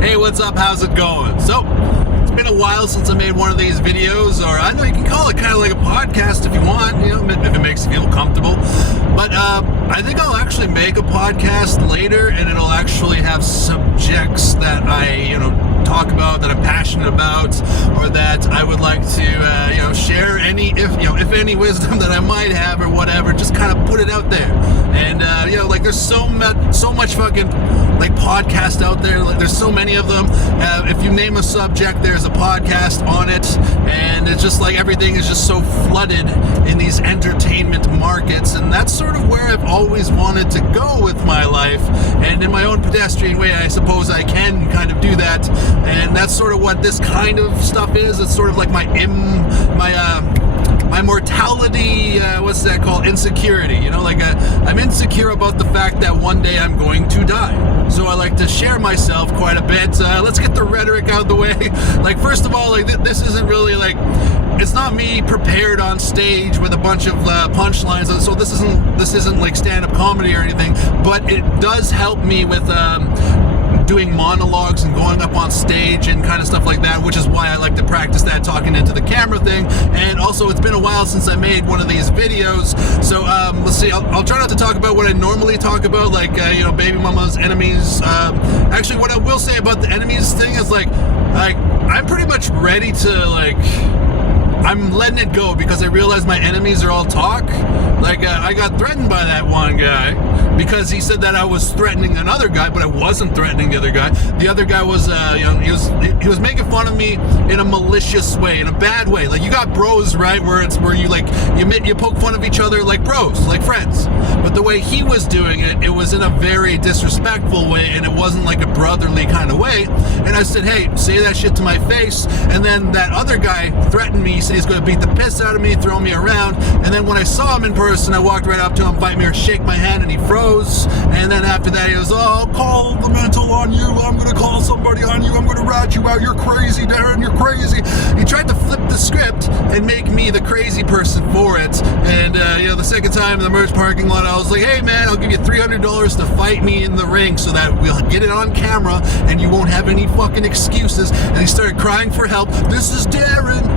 Hey, what's up? How's it going? So, it's been a while since I made one of these videos, or I know you can call it kind of like a podcast if you want, you know, if it makes you feel comfortable. But I think I'll actually make a podcast later, and it'll actually have subjects that I, talk about, that I'm passionate about, or that I would like to, share if any wisdom that I might have or whatever. Just kind of put it out there. And there's so much fucking like podcast out there. Like, there's so many of them. If you name a subject, there's a podcast on it, and it's just like everything is just so flooded in these entertainment markets, and that's sort of where I've always wanted to go with my life. And in my own pedestrian way, I suppose I can kind of do that. And that's sort of what this kind of stuff is. It's sort of like my mortality, what's that called? Insecurity. I'm insecure about the fact that one day I'm going to die. So I like to share myself quite a bit. Let's get the rhetoric out of the way. Like, first of all, this isn't really it's not me prepared on stage with a bunch of punchlines. So this isn't like stand-up comedy or anything, but it does help me with doing monologues and going up on stage and kind of stuff like that, which is why I like to practice that talking into the camera thing. And also, it's been a while since I made one of these videos, so let's see. I'll try not to talk about what I normally talk about, like baby mama's enemies. Actually, what I will say about the enemies thing is I'm pretty much ready to I'm letting it go, because I realize my enemies are all talk. I got threatened by that one guy because he said that I was threatening another guy, but I wasn't threatening the other guy. The other guy was, he was making fun of me in a malicious way, in a bad way. Like, you got bros, right, where you poke fun of each other like bros, like friends. But the way he was doing it, it was in a very disrespectful way, and it wasn't like a brotherly kind of way. And I said, hey, say that shit to my face. And then that other guy threatened me. He said he's going to beat the piss out of me, throw me around. And then when I saw him in person, I walked right up to him, fight me or shake my hand, and he froze. And then after that, he was, I'll call the mental on you. I'm going to call somebody on you. I'm going to rat you out. You're crazy, Darren. You're crazy. He tried to flip the script and make me the crazy person for it. And, the second time in the merch parking lot, I was like, hey, man, I'll give you $300 to fight me in the ring so that we'll get it on camera and you won't have any fucking excuses. And he started crying for help. This is Darren.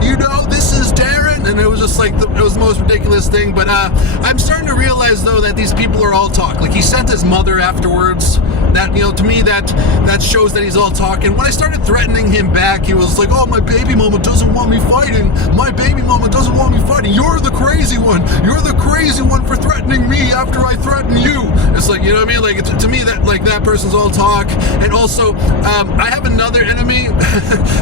This is Darren. And it was just it was the most ridiculous thing. But I'm starting to realize, though, that these people are all talk. Like, he sent his mother afterwards. That, to me, that shows that he's all talk. And when I started threatening him back, he was like, oh, my baby mama doesn't want me fighting. My baby mama doesn't want me fighting. You're the crazy one. You're the crazy one for threatening me after I threaten you. It's like, you know what I mean? Like, to me, that person's all talk. And also, I have another enemy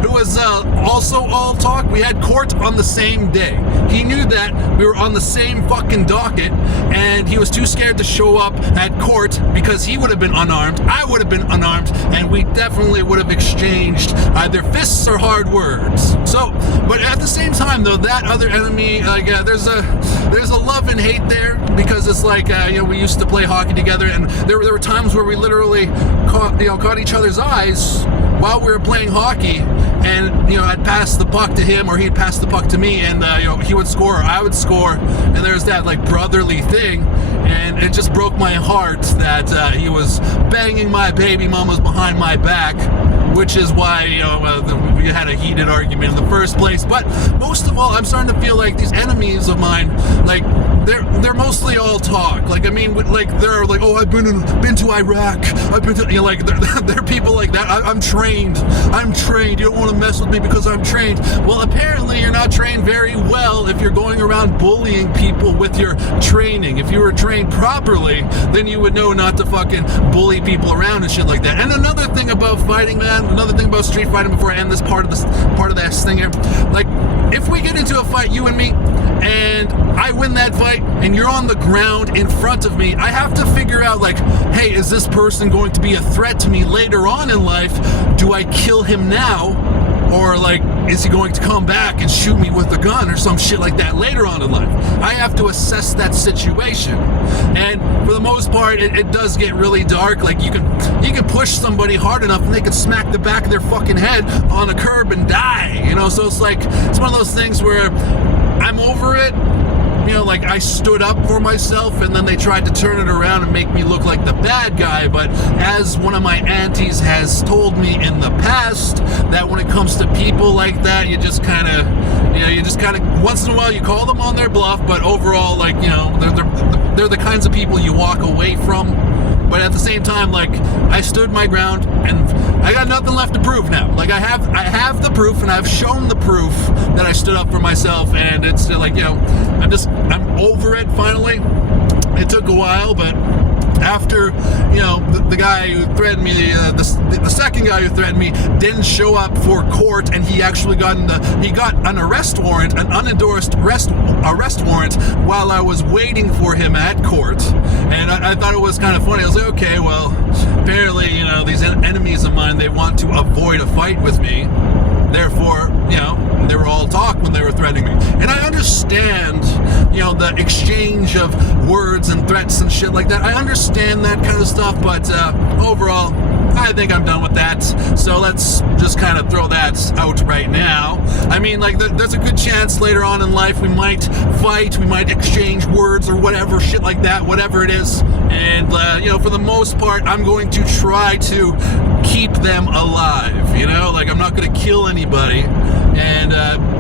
who was also all talk. We had court on the same day. He knew that we were on the same fucking docket, and he was too scared to show up at court because he would have been unarmed, I would have been unarmed, and we definitely would have exchanged either fists or hard words. So, but at the same time, though, that other enemy, there's a love and hate there, because it's we used to play hockey together, and there were times where we literally caught each other's eyes while we were playing hockey, and I'd pass the puck to him, or he'd pass the puck to me, and he would score or I would score, and there's that brotherly thing. And it just broke my heart that he was banging my baby mamas behind my back, which is why we had a heated argument in the first place. But most of all, I'm starting to feel like these enemies of mine, they're mostly all talk. They're like, oh, I've been to Iraq. I've been to they're people like that. I'm trained. You don't want to mess with me because I'm trained. Well, apparently you're not trained very well if you're going around bullying people with your training. If you were trained properly, then you would know not to fucking bully people around and shit like that. And another thing about fighting, man, another thing about street fighting, before I end this part of this thing here, if we get into a fight, you and me, and I win that fight, and you're on the ground in front of me, I have to figure out, hey, is this person going to be a threat to me later on in life? Do I kill him now? Or is he going to come back and shoot me with a gun or some shit like that later on in life? I have to assess that situation. And for the most part, it does get really dark. You can push somebody hard enough and they can smack the back of their fucking head on a curb and die. So it's one of those things where I'm over it. like I stood up for myself, and then they tried to turn it around and make me look like the bad guy. But as one of my aunties has told me in the past, that when it comes to people like that, you just kind of once in a while you call them on their bluff, but overall, like, they're the kinds of people you walk away from. But at the same time, like, I stood my ground, and I got nothing left to prove now. Like, I have the proof, and I've shown the proof that I stood up for myself, and it's like, I'm over it finally. It took a while, but after, the guy who threatened me, the second guy who threatened me didn't show up for court, and he actually got an arrst warrant, an unendorsed arrest warrant, while I was waiting for him at court. And I thought it was kind of funny. I was like, okay, well, apparently, these enemies of mine, they want to avoid a fight with me. Therefore, they were all talk when they were threatening me. And I understand, the exchange of words and threats and shit like that. I understand that kind of stuff, but overall, I think I'm done with that. So let's just kind of throw that out right now. I mean, like, there's a good chance later on in life we might fight, we might exchange words or whatever, shit like that, whatever it is. And, for the most part, I'm going to try to keep them alive, like, I'm not going to kill anybody. And,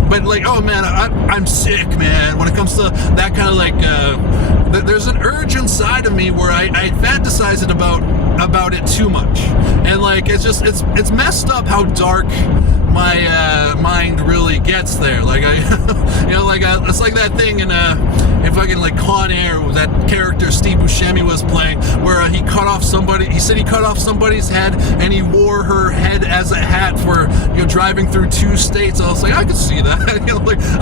but like, oh man, I'm sick, man. When it comes to that kind of like, there's an urge inside of me where I fantasize it about it too much. And like, it's messed up how dark my mind really gets there. Like, it's like that thing in fucking like Con Air, that character Steve Buscemi was playing, where he said he cut off somebody's head, and he wore her head as a hat for, driving through 2 states. I was like, I could see that.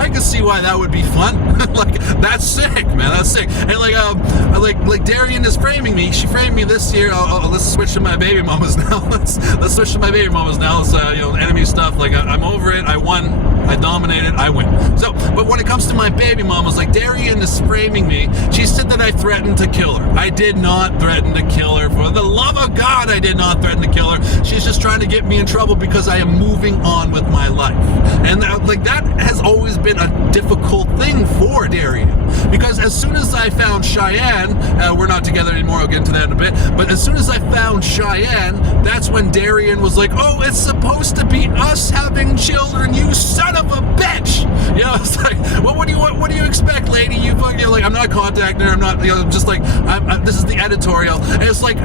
I could see why that would be fun. Like, that's sick, man. That's sick. And like Darian is framing me. She framed me this year. Let's switch to my baby mamas now. Let's switch to my baby mamas now. It's enemy stuff. Like, I'm over it. I won. I dominated. I win. So, but when it comes to my baby mamas, like, Darian is framing me. She said that I threatened to kill her. I did not threaten to kill her. For the love of God, I did not threaten to kill her. She's just trying to get me in trouble because I am moving on with my life. And that has always been a difficult thing for Darian. Because as soon as I found Cheyenne, we're not together anymore, I'll get into that in a bit, but as soon as I found Cheyenne, that's when Darian was like, oh, it's supposed to be us having children, you son of a bitch! It's like, well, what do you expect, lady? You fucking, like, I'm not contacting her, I'm not, just like, this is the editorial, and it's like,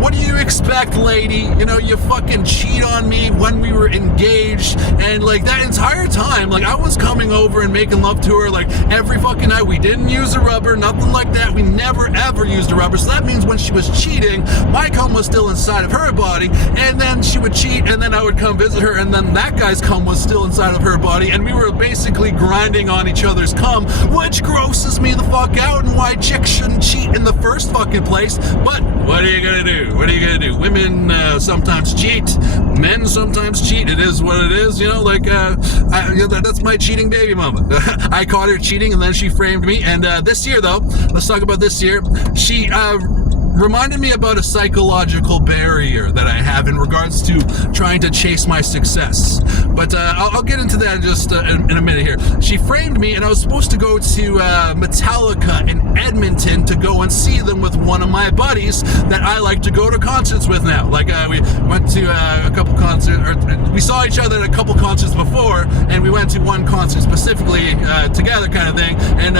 what do you expect, lady? You fucking cheat on me when we were engaged, and like, that entire time, like, I was coming over and making love to her, like, every fucking night. We didn't use a rubber, nothing like that. We never ever used a rubber. So that means when she was cheating, my cum was still inside of her body, and then she would cheat, and then I would come visit her, and then that guy's cum was still inside of her body, and we were basically grinding on each other's cum, which grosses me the fuck out, and why chicks shouldn't cheat in the first fucking place. But what are you gonna do? What are you gonna do? Women sometimes cheat, men sometimes cheat. It is what it is, that's my cheating baby mama. I caught her cheating, and then she framed me. And this year, though, let's talk about this year. She reminded me about a psychological barrier that I have in regards to trying to chase my success. But I'll get into that just in a minute here. She framed me, and I was supposed to go to Metallica in Edmonton to go and see them with one of my buddies that I like to go to concerts with now. Like, we went to a couple concerts, or we saw each other at a couple concerts before, and we went to one concert specifically together kind of thing. And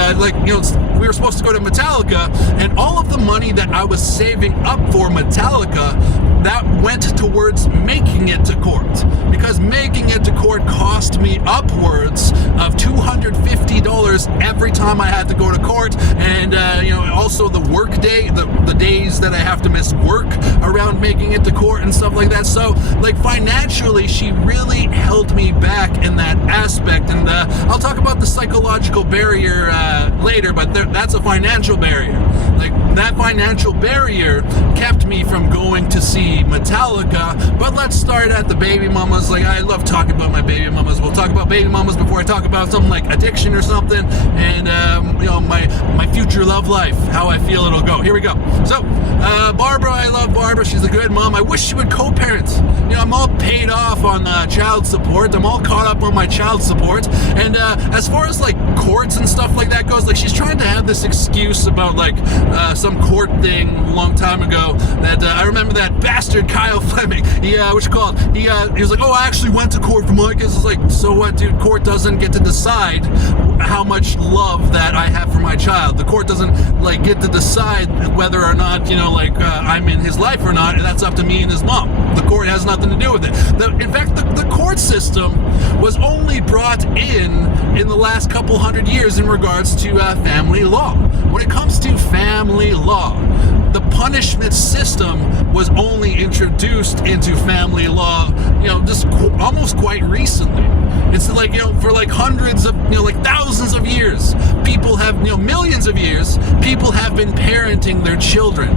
we were supposed to go to Metallica, and all of the money that I was saving up for Metallica, that went towards making it to court, because making it to court cost me upwards of $250 every time I had to go to court, and also the work day, the days that I have to miss work around making it to court and stuff like that. So, like, financially, she really held me back in that aspect, and I'll talk about the psychological barrier later, but that's a financial barrier. Like, that financial barrier kept me from going to see Metallica. But let's start at the baby mamas. Like, I love talking about my baby mamas. We'll talk about baby mamas before I talk about something like addiction or something, and my future love life, how I feel it'll go. Here we go. So Barbara, I love Barbara. She's a good mom. I wish she would co-parent. I'm I'm all paid off on child support. I'm all caught up on my child support. And as far as like courts and stuff like that goes, like she's trying to have this excuse about like some court thing a long time ago that I remember that bastard Kyle Fleming. He what you call it? He was like, oh, I actually went to court for my kids. It's like, so what, dude? Court doesn't get to decide how much love that I have for my child. The court doesn't like get to decide whether or not, you know, like I'm in his life or not, and that's up to me and his mom. The court has nothing to do with it. In fact, the court system was only brought in the last couple hundred years in regards to family law. When it comes to family law, the punishment system was only introduced into family law, you know, just almost quite recently. It's like, you know, for like hundreds of, you know, like thousands of years, people have, you know, millions of years, people have been parenting their children.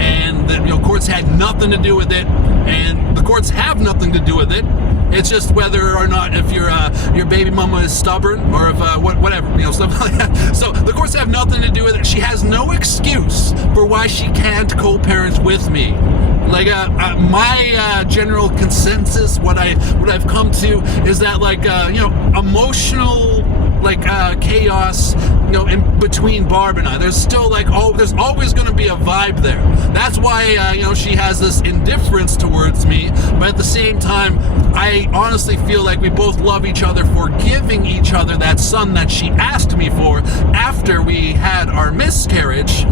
And, you know, courts had nothing to do with it, and the courts have nothing to do with it. It's just whether or not if your baby mama is stubborn or if whatever, you know, stuff like that. So the courts have nothing to do with it. She has no excuse for why she can't co-parent with me. Like my general consensus, what I've come to is that like you know, emotional like chaos, you know, in between Barb and I. There's still like there's always going to be a vibe there. That's why you know, she has this indifference towards me, but at the same time, I honestly feel like we both love each other for giving each other that son that she asked me for after we had our miscarriage.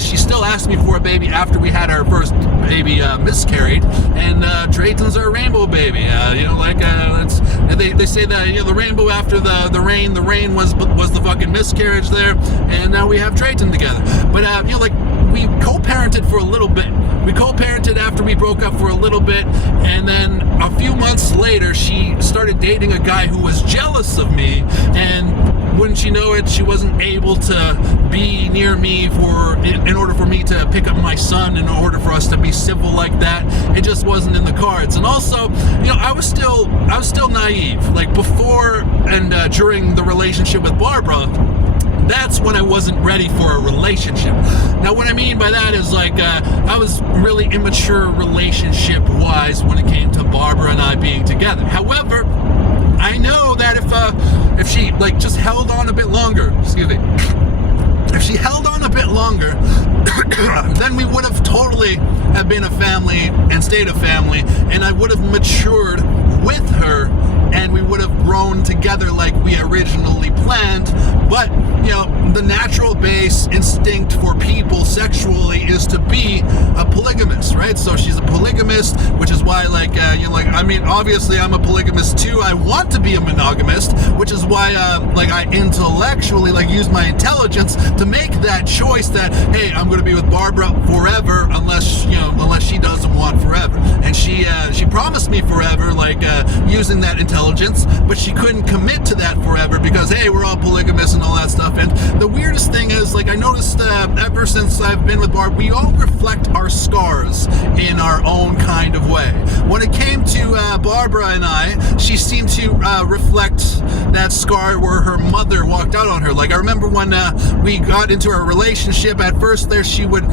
She still asked me for a baby after we had our first baby miscarried, and Drayton's our rainbow baby. You know, like they say that, you know, the rainbow after the rain was the fucking miscarriage there, and now we have Drayton together. But you know, like we co-parented for a little bit. We co-parented after we broke up for a little bit, and then a few months later, she started dating a guy who was jealous of me, and wouldn't you know it, she wasn't able to be near me in order for me to pick up my son, in order for us to be civil like that. It just wasn't in the cards. And also, you know, I was still naive. Like before and during the relationship with Barbara, that's when I wasn't ready for a relationship. Now, what I mean by that is like I was really immature relationship-wise when it came to Barbara and I being together. However, I know that if she like just held on a bit longer, if she held on a bit longer, then we would have totally have been a family and stayed a family, and I would have matured with her, and we would have grown together like we originally planned. But, you know, the natural base instinct for people sexually is to be a polygamist, right? So she's a polygamist, which is why, like, you know, like, I mean, obviously I'm a polygamist too. I want to be a monogamist, which is why, like, I intellectually, like, use my intelligence to make that choice that, hey, I'm going to be with Barbara forever unless she doesn't want forever. And she promised me forever, like, using that intelligence, but she couldn't commit to that forever because, hey, we're all polygamists and all that stuff. And the weirdest thing is, like, I noticed ever since I've been with Barb, we all reflect our scars in our own kind of way. When it came to Barbara and I, she seemed to reflect that scar where her mother walked out on her. Like, I remember when we got into our relationship, at first there she would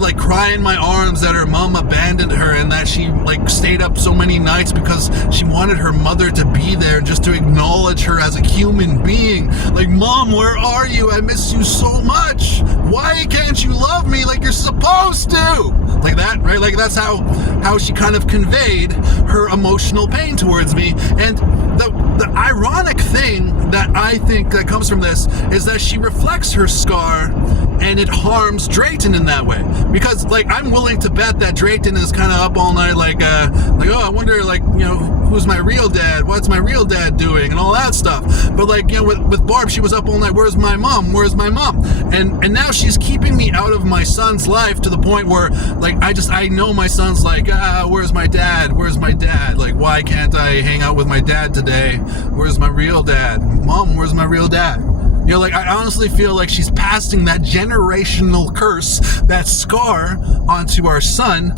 like cry in my arms that her mom abandoned her and that she like stayed up so many nights because she wanted her mother to be there and just to acknowledge her as a human being. Like, Mom, where are you? I miss you so much. Why can't you love me like you're supposed to? Like that, right? Like that's how she kind of conveyed her emotional pain towards me. And the ironic thing that I think that comes from this is that she reflects her scar and it harms Drayton in that way. Because, like, I'm willing to bet that Drayton is kind of up all night like, oh, I wonder, like, you know, who's my real dad? What's my real dad doing? And all that stuff. But, like, you know, with Barb, she was up all night, where's my mom? Where's my mom? And now she's keeping me out of my son's life to the point where, like, I know my son's like, where's my dad? Where's my dad? Like, why can't I hang out with my dad today? Where's my real dad? Mom, where's my real dad? You know, like, I honestly feel like she's passing that generational curse, that scar, onto our son,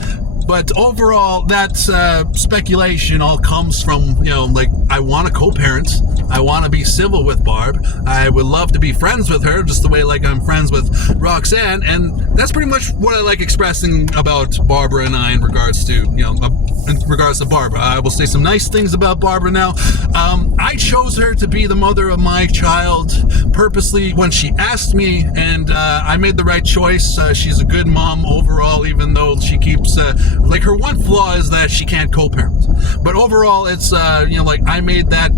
But overall, that speculation all comes from, like, I want to co-parent. I want to be civil with Barb. I would love to be friends with her, just the way, like, I'm friends with Roxanne. And that's pretty much what I like expressing about Barbara and I in regards to, Barbara. I will say some nice things about Barbara now. I chose her to be the mother of my child purposely when she asked me, and I made the right choice. She's a good mom overall, even though she keeps, like, her one flaw is that she can't co-parent. But overall, it's, like, I made that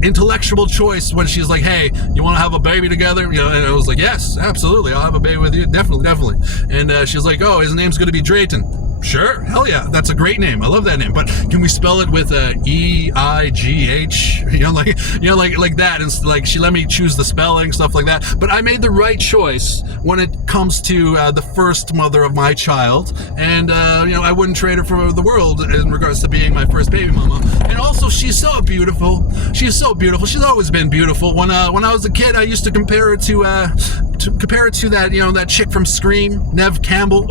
intellectual choice when she's like, hey, you want to have a baby together? And I was like, yes, absolutely, I'll have a baby with you, definitely. And she's like, oh, his name's going to be Drayton. Sure, hell yeah, that's a great name. I love that name. But can we spell it with E-I-G-H? Like that. And like, she let me choose the spelling, stuff like that. But I made the right choice when it comes to the first mother of my child. And I wouldn't trade her for the world in regards to being my first baby mama. And also, she's so beautiful. She's so beautiful. She's always been beautiful. When I was a kid, I used to compare her to that, that chick from Scream, Neve Campbell.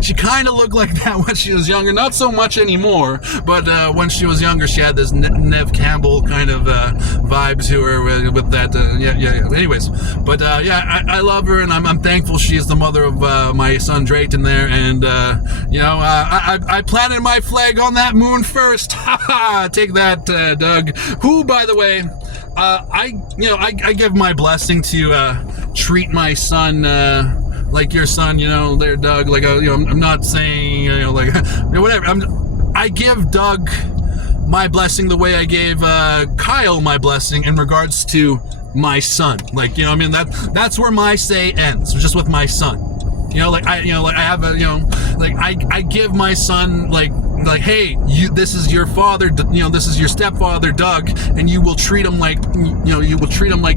She kind of looked like that when she was younger. Not so much anymore, but when she was younger, she had this Neve Campbell kind of vibe to her with that. Anyways, but I love her, and I'm thankful she is the mother of my son Drayton there. And I planted my flag on that moon first. Take that, Doug. Who, by the way, I give my blessing to treat my son like your son, there, Doug. Like, I'm not saying, whatever. I give Doug my blessing the way I gave Kyle my blessing in regards to my son. Like, that's where my say ends, just with my son. I have I give my son like, hey, this is your father, this is your stepfather, Doug, and you will treat him like,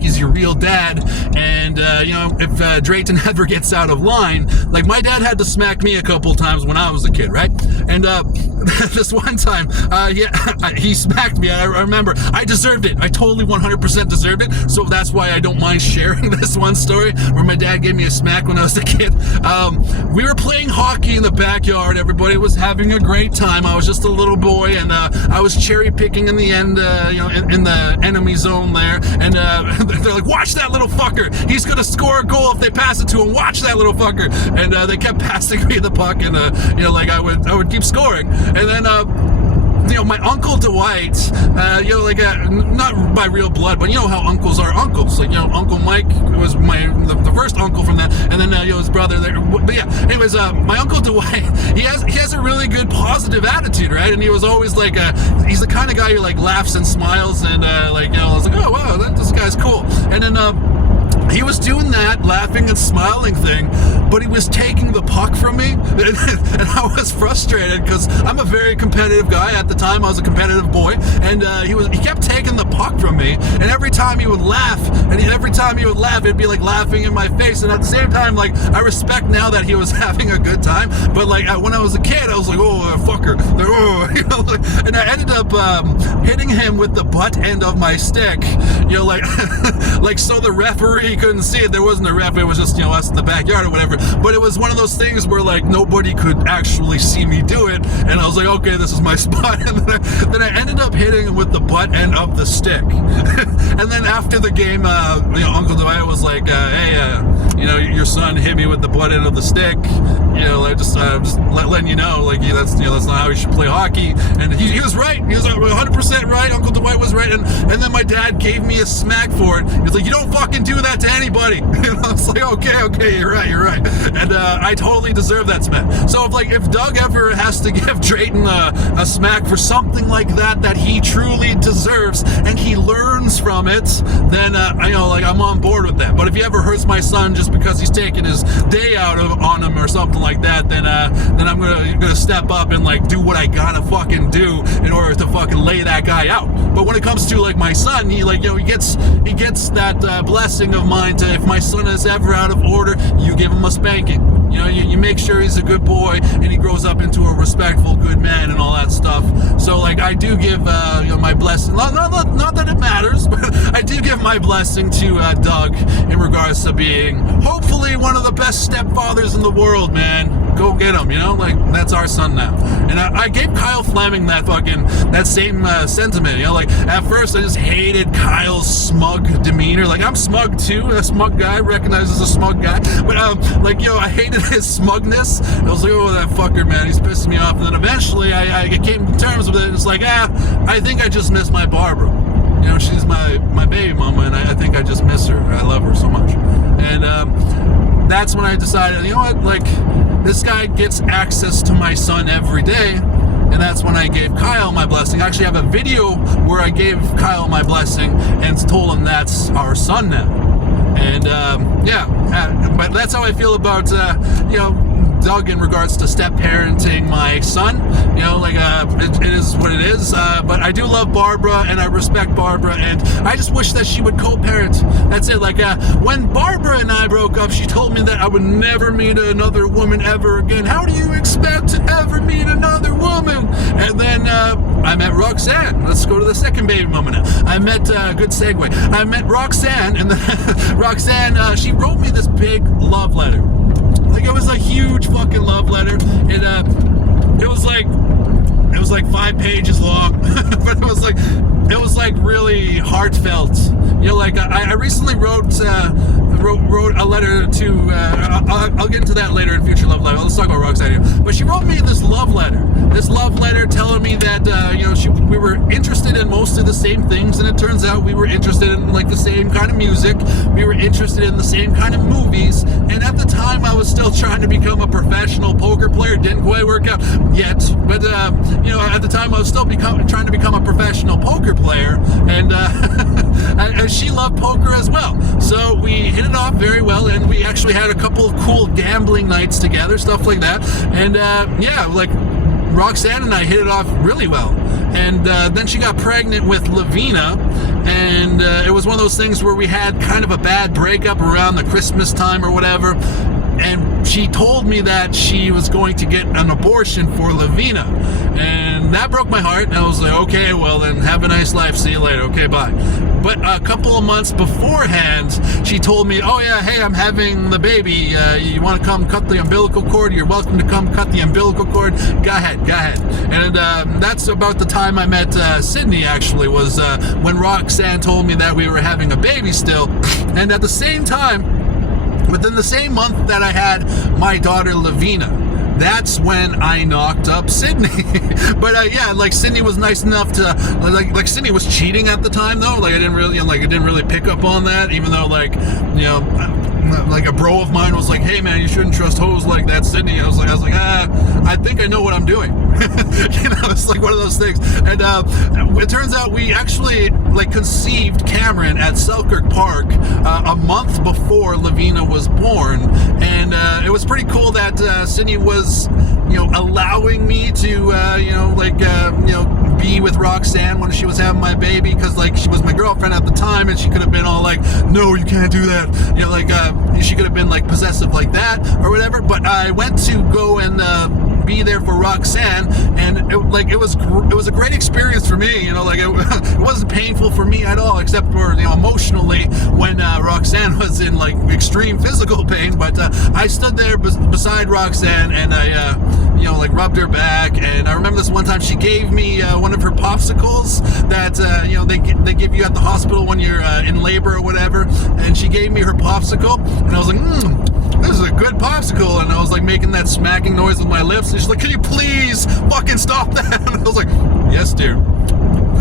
he's your real dad. And if Drayton ever gets out of line, like, my dad had to smack me a couple times when I was a kid, right? And this one time, he smacked me. I remember I deserved it. I totally 100% deserved it. So that's why I don't mind sharing this one story where my dad gave me a smack when I was a kid. We were playing hockey in the backyard. Everybody was having a great time. I was just a little boy, and I was cherry picking in the end, in the enemy zone there. And they're like, watch that little fucker. He's going to score a goal if they pass it to him. Watch that little fucker. And they kept passing me the puck, and I would keep scoring. And then my uncle Dwight, not by real blood, but how uncles are uncles. Like, Uncle Mike was the first uncle from that, and then his brother there. But yeah, anyways, my uncle Dwight, he has a really good positive attitude, right? And he was always like, he's the kind of guy who like laughs and smiles, and I was like, oh wow, this guy's cool. And then he was doing that laughing and smiling thing, but he was taking the puck from me, and I was frustrated because I'm a very competitive guy. At the time, I was a competitive boy, and he kept taking the puck from me, and every time he would laugh, it'd be like laughing in my face. And at the same time, like, I respect now that he was having a good time, but like when I was a kid, I was like, oh, fucker, and I ended up hitting him with the butt end of my stick, like so the referee couldn't see it. There wasn't a ref, it was just us in the backyard or whatever. But it was one of those things where like nobody could actually see me do it, and I was like, okay, this is my spot. And then I ended up hitting him with the butt end of the stick. And then after the game, Uncle Dwight was like, hey, your son hit me with the butt end of the stick. Just letting you know, like, that's not how you should play hockey. And he was right. He was 100% right. Uncle Dwight was right. And then my dad gave me a smack for it. He was like, you don't fucking do that to anybody. And I was like, okay, you're right. And I totally deserve that smack. So if Doug ever has to give Drayton a smack for something like that he truly deserves, and he learns from it, then I'm on board with that. But if he ever hurts my son just because he's taking his day out on him or something like that, then I'm gonna step up and like do what I gotta fucking do in order to fucking lay that guy out. But when it comes to like my son, he gets that blessing of mine to, if my son is ever out of order, you give him a spanking. You make sure he's a good boy and he grows up into a respectful, good man and all that stuff. So like I do give my blessing. Not that it matters, but I do give my blessing to Doug in regards to being hopefully one of the best stepfathers in the world, man. go get him, you know, like, that's our son now. And I gave Kyle Fleming that same sentiment, you know, like, at first I just hated Kyle's smug demeanor. Like, I'm smug too, a smug guy, recognized as a smug guy, but like, you know, I hated his smugness. I was like, oh, that fucker, man, he's pissing me off. And then eventually I came to terms with it. It's like, I think I just miss my Barbara. You know, she's my baby mama, and I think I just miss her. I love her so much. And that's when I decided, you know what, like, this guy gets access to my son every day. And that's when I gave Kyle my blessing. I actually have a video where I gave Kyle my blessing and told him that's our son now. And but that's how I feel about, you know, Doug in regards to step parenting my son. You know, like, it is what it is, but I do love Barbara and I respect Barbara, and I just wish that she would co-parent. That's it. Like, when Barbara and I broke up, she told me that I would never meet another woman ever again. How do you expect to ever meet another woman? And then I met Roxanne. Let's go to the second baby mama now. I met, good segue, I met Roxanne, and then Roxanne, she wrote me this big love letter. Like, it was a huge fucking love letter, and it was like 5 pages long, but it was like really heartfelt. You know, like, I recently wrote a letter to, I'll get into that later in future love letter. Let's talk about Roxanne here. But she wrote me this love letter telling me that, you know, we were interested in most of the same things, and it turns out we were interested in, like, the same kind of music. We were interested in the same kind of movies, and at the time I was still trying to become a professional poker player. Didn't quite work out yet, but, you know, at the time I was still trying to become a professional poker player, and and she loved poker as well. So we hit it off very well, and we actually had a couple of cool gambling nights together, stuff like that. And yeah, like, Roxanne and I hit it off really well. And then she got pregnant with Loveena, and it was one of those things where we had kind of a bad breakup around the Christmas time or whatever. And she told me that she was going to get an abortion for Loveena. And that broke my heart. And I was like, okay, well then, have a nice life. See you later. Okay, bye. But a couple of months beforehand, she told me, oh yeah, hey, I'm having the baby. You want to come cut the umbilical cord? You're welcome to come cut the umbilical cord. Go ahead. And that's about the time I met Sydney, actually, was when Roxanne told me that we were having a baby still. And at the same time, within the same month that I had my daughter Loveena, that's when I knocked up Sydney. But yeah, like, Sydney was nice enough to, like Sydney was cheating at the time though. Like, I didn't really pick up on that, even though, like, you know, like, a bro of mine was like, hey man, you shouldn't trust hoes like that, Sydney. I was like, I think I know what I'm doing. You know, it's like one of those things. And it turns out we actually, like, conceived Cameron at Selkirk Park a month before Loveena was born. And it was pretty cool that Sydney was, you know, allowing me to, you know, like, you know, be with Roxanne when she was having my baby, because, like, she was my girlfriend at the time, and she could have been all like, no, you can't do that, you know, like, she could have been, like, possessive like that or whatever. But I went to go and be there for Roxanne, and it was a great experience for me. You know, like, it wasn't painful for me at all, except for, you know, emotionally, when Roxanne was in, like, extreme physical pain. But I stood there beside Roxanne, and I you know, like, rubbed her back. And I remember this one time she gave me one of her popsicles that you know, they give you at the hospital when you're in labor or whatever. And she gave me her popsicle, and I was like, this is a good popsicle. And I was, like, making that smacking noise with my lips, and she's like, can you please fucking stop that? And I was like, yes, dear.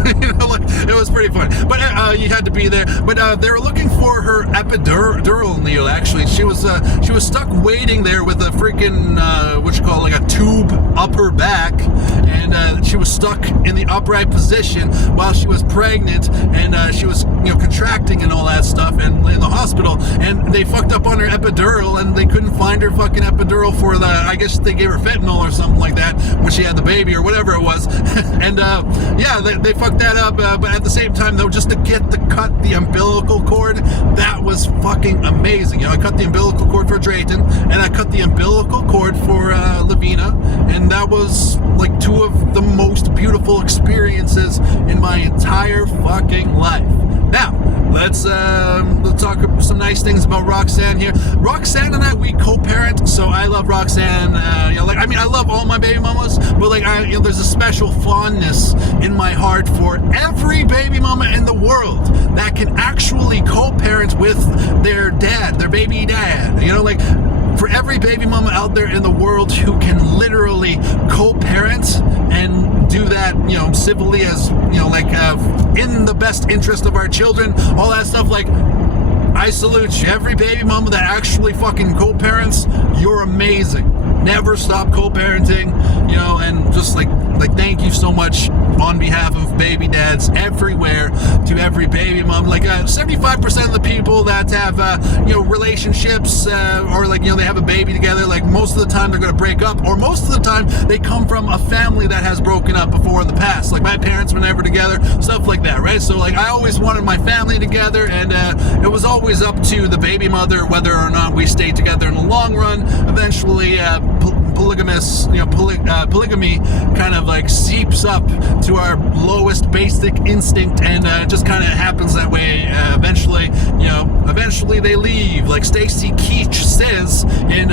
You know, like, it was pretty fun. But you had to be there. But they were looking for her epidural needle. Actually, she was stuck waiting there with a freaking what you call, like, a tube up her back, and she was stuck in the upright position while she was pregnant, and she was, you know, contracting and all that stuff, and in the hospital. And they fucked up on her epidural, and they couldn't find her fucking epidural for the, I guess they gave her fentanyl or something like that when she had the baby or whatever it was. And yeah, they fucked that up. But at the same time, though, just to cut the umbilical cord, that was fucking amazing. You know, I cut the umbilical cord for Drayton, and I cut the umbilical cord for Loveena, and that was, like, two of the most beautiful experiences in my entire fucking life. Now, let's talk some nice things about Roxanne here. Roxanne and I, we co-parent, so I love Roxanne. I love all my baby mamas, but there's a special fondness in my heart for every baby mama in the world that can actually co-parent with their dad, their baby dad. For every baby mama out there in the world who can literally co-parent and do that, civilly as, in the best interest of our children, all that stuff, I salute you. Every baby mama that actually fucking co-parents, you're amazing. Never stop co-parenting, and just thank you so much on behalf of baby dads everywhere to every baby mom. 75% of the people that have, relationships, or they have a baby together, most of the time they're going to break up, or most of the time they come from a family that has broken up before in the past. My parents were never together, stuff like that, right? So I always wanted my family together, and it was always up to the baby mother whether or not we stayed together in the long run. Eventually, polygamy kind of seeps up to our lowest basic instinct, and it just kind of happens that way. Eventually they leave, like Stacy Keach says in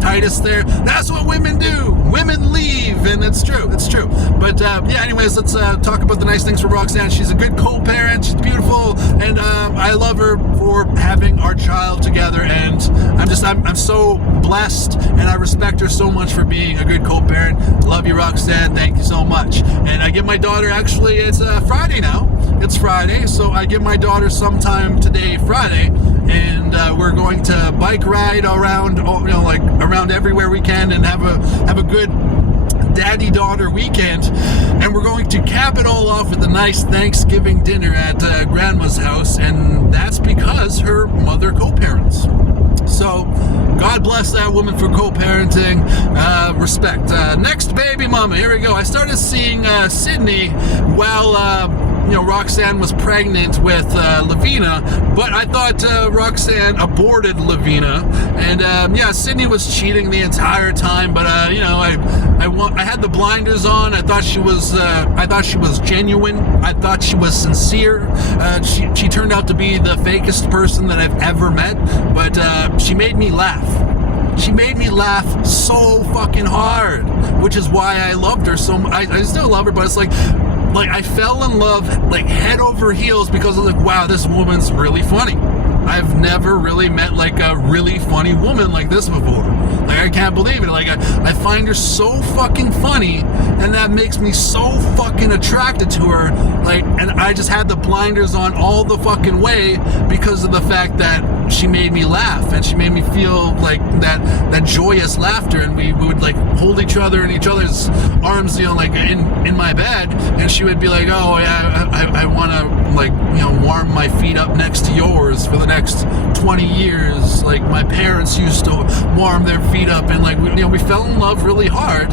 Titus there. That's what women do. Women leave, and it's true. But anyways, let's talk about the nice things for Roxanne. She's a good co-parent. She's beautiful, and I love her for having our child together. And I'm so blessed, and I respect her so much for being a good co-parent. Love you, Roxanne. Thank you so much. And I give my daughter, actually, it's Friday now. It's Friday, so I give my daughter sometime today, Friday, and we're going to bike ride around, around everywhere we can, and have a good daddy-daughter weekend. And we're going to cap it all off with a nice Thanksgiving dinner at Grandma's house, and that's because her mother co-parents. So, God bless that woman for co-parenting. Respect. Next baby mama. Here we go. I started seeing Sydney while Roxanne was pregnant with Loveena, but I thought Roxanne aborted Loveena, and Sydney was cheating the entire time. But I had the blinders on. I thought she was genuine. I thought she was sincere. She turned out to be the fakest person that I've ever met, but she made me laugh. She made me laugh so fucking hard, which is why I loved her so much. I still love her, but it's I fell in love head over heels because I was wow, this woman's really funny. I've never really met a really funny woman like this before. I can't believe it. I find her so fucking funny, and that makes me so fucking attracted to her. And I just had the blinders on all the fucking way because of the fact that she made me laugh, and she made me feel that joyous laughter, and we would hold each other in each other's arms, in my bed, and she would be oh yeah, I want to warm my feet up next to yours for the next 20 years, my parents used to warm their feet up, and we fell in love really hard,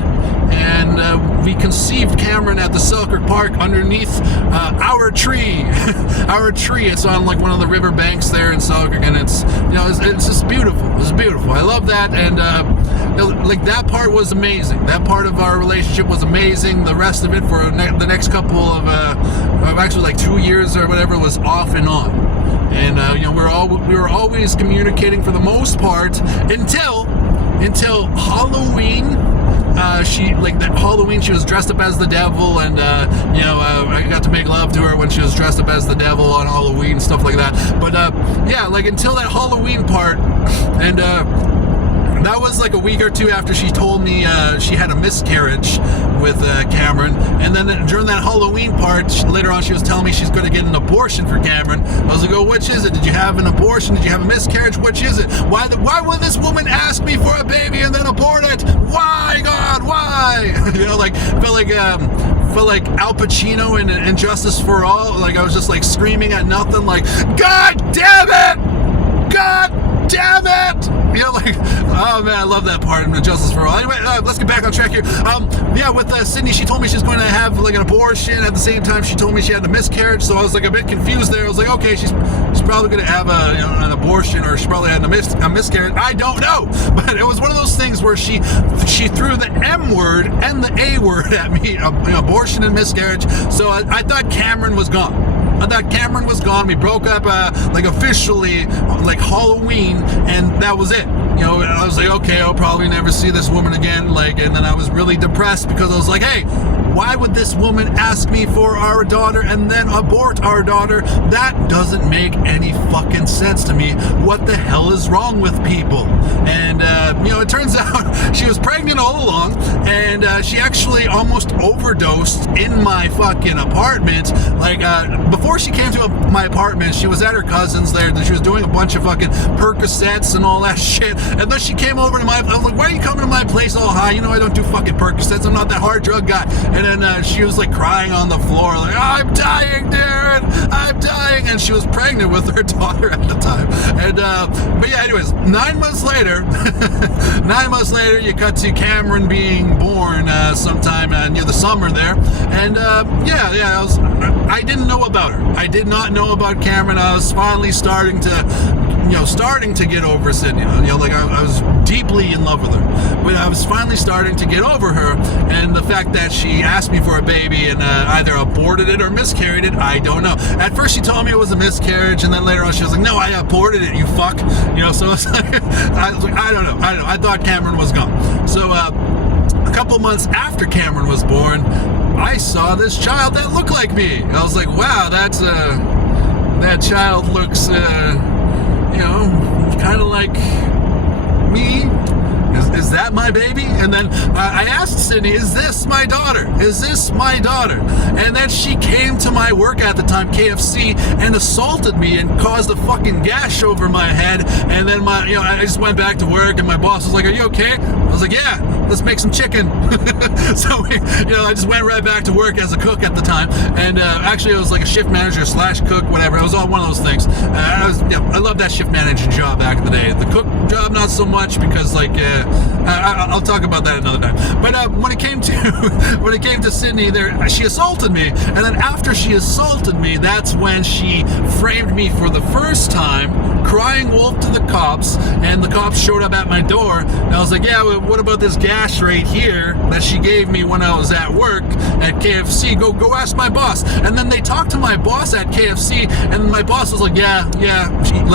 and we conceived Cameron at the Selkirk Park underneath our tree. Our tree. It's on one of the river banks there in Selkirk, and it's just beautiful. It's beautiful. I love that, and that part was amazing. That part of our relationship was amazing. The rest of it for the next couple of actually 2 years or whatever was off and on, and we were always communicating for the most part until Halloween. Halloween, she was dressed up as the devil, and I got to make love to her when she was dressed up as the devil on Halloween, stuff like that. But until that Halloween part, and that was a week or two after she told me she had a miscarriage with Cameron, and then during that Halloween part, later on she was telling me she's going to get an abortion for Cameron. I was which is it? Did you have an abortion? Did you have a miscarriage? Which is it? Why would this woman ask me for a baby and then abort it? Why, God, why? Felt like Al Pacino in Justice for All. I was just screaming at nothing, God damn it! God damn it! Oh man, I love that part in Justice for All. Anyway, let's get back on track here. With Sydney, she told me she's going to have an abortion. At the same time, she told me she had a miscarriage, so I was a bit confused there. I was okay, she's probably going to have an abortion, or she probably had a miscarriage. I don't know, but it was one of those things where she threw the M word and the A word at me, abortion and miscarriage. So I thought Cameron was gone. thought Cameron was gone. We broke up like officially like Halloween, and that was it. You know, I was like, okay, I'll probably never see this woman again. Like, and then I was really depressed because I was like, hey, why would this woman ask me for our daughter and then abort our daughter? That doesn't make any fucking sense to me. What the hell is wrong with people? And, you know, it turns out she was pregnant all along, and she actually almost overdosed in my fucking apartment. Like, before she came to my apartment, she was at her cousin's there. She was doing a bunch of fucking Percocets and all that shit. And then she came over to I was like, why are you coming to my place all high? You know, I don't do fucking Percocets. I'm not that hard drug guy. And then she was like crying on the floor, like, I'm dying, Darren, I'm dying. And she was pregnant with her daughter at the time. And, but yeah, anyways, 9 months later, 9 months later, you cut to Cameron being born sometime near the summer there. And I didn't know about her. I did not know about Cameron. I was finally starting to get over Sydney. You know, like I was deeply in love with her, but I was finally starting to get over her, and the fact that she asked me for a baby and either aborted it or miscarried it, I don't know. At first she told me it was a miscarriage, and then later on she was like, no, I aborted it, you fuck. You know, so it's like, I don't know. I thought Cameron was gone. So a couple months after Cameron was born, I saw this child that looked like me. I was like, wow, that child looks you know, kind of like me. Is that my baby? And then I asked Sydney, is this my daughter? Is this my daughter? And then she came to my work at the time, KFC, and assaulted me and caused a fucking gash over my head. And then I just went back to work, and my boss was like, are you okay? I was like, yeah, let's make some chicken. So I just went right back to work as a cook at the time. And actually, it was like a shift manager / cook, whatever. It was all one of those things. I love that shift manager job back in the day. The cook job, not so much, because I'll talk about that another time. But when it came to Sydney, there she assaulted me, and then after she assaulted me, that's when she framed me for the first time, crying wolf to the cops. And the cops showed up at my door, and I was like, yeah, well, what about this gash right here that she gave me when I was at work at KFC? Go ask my boss. And then they talked to my boss at KFC, and my boss was like, yeah.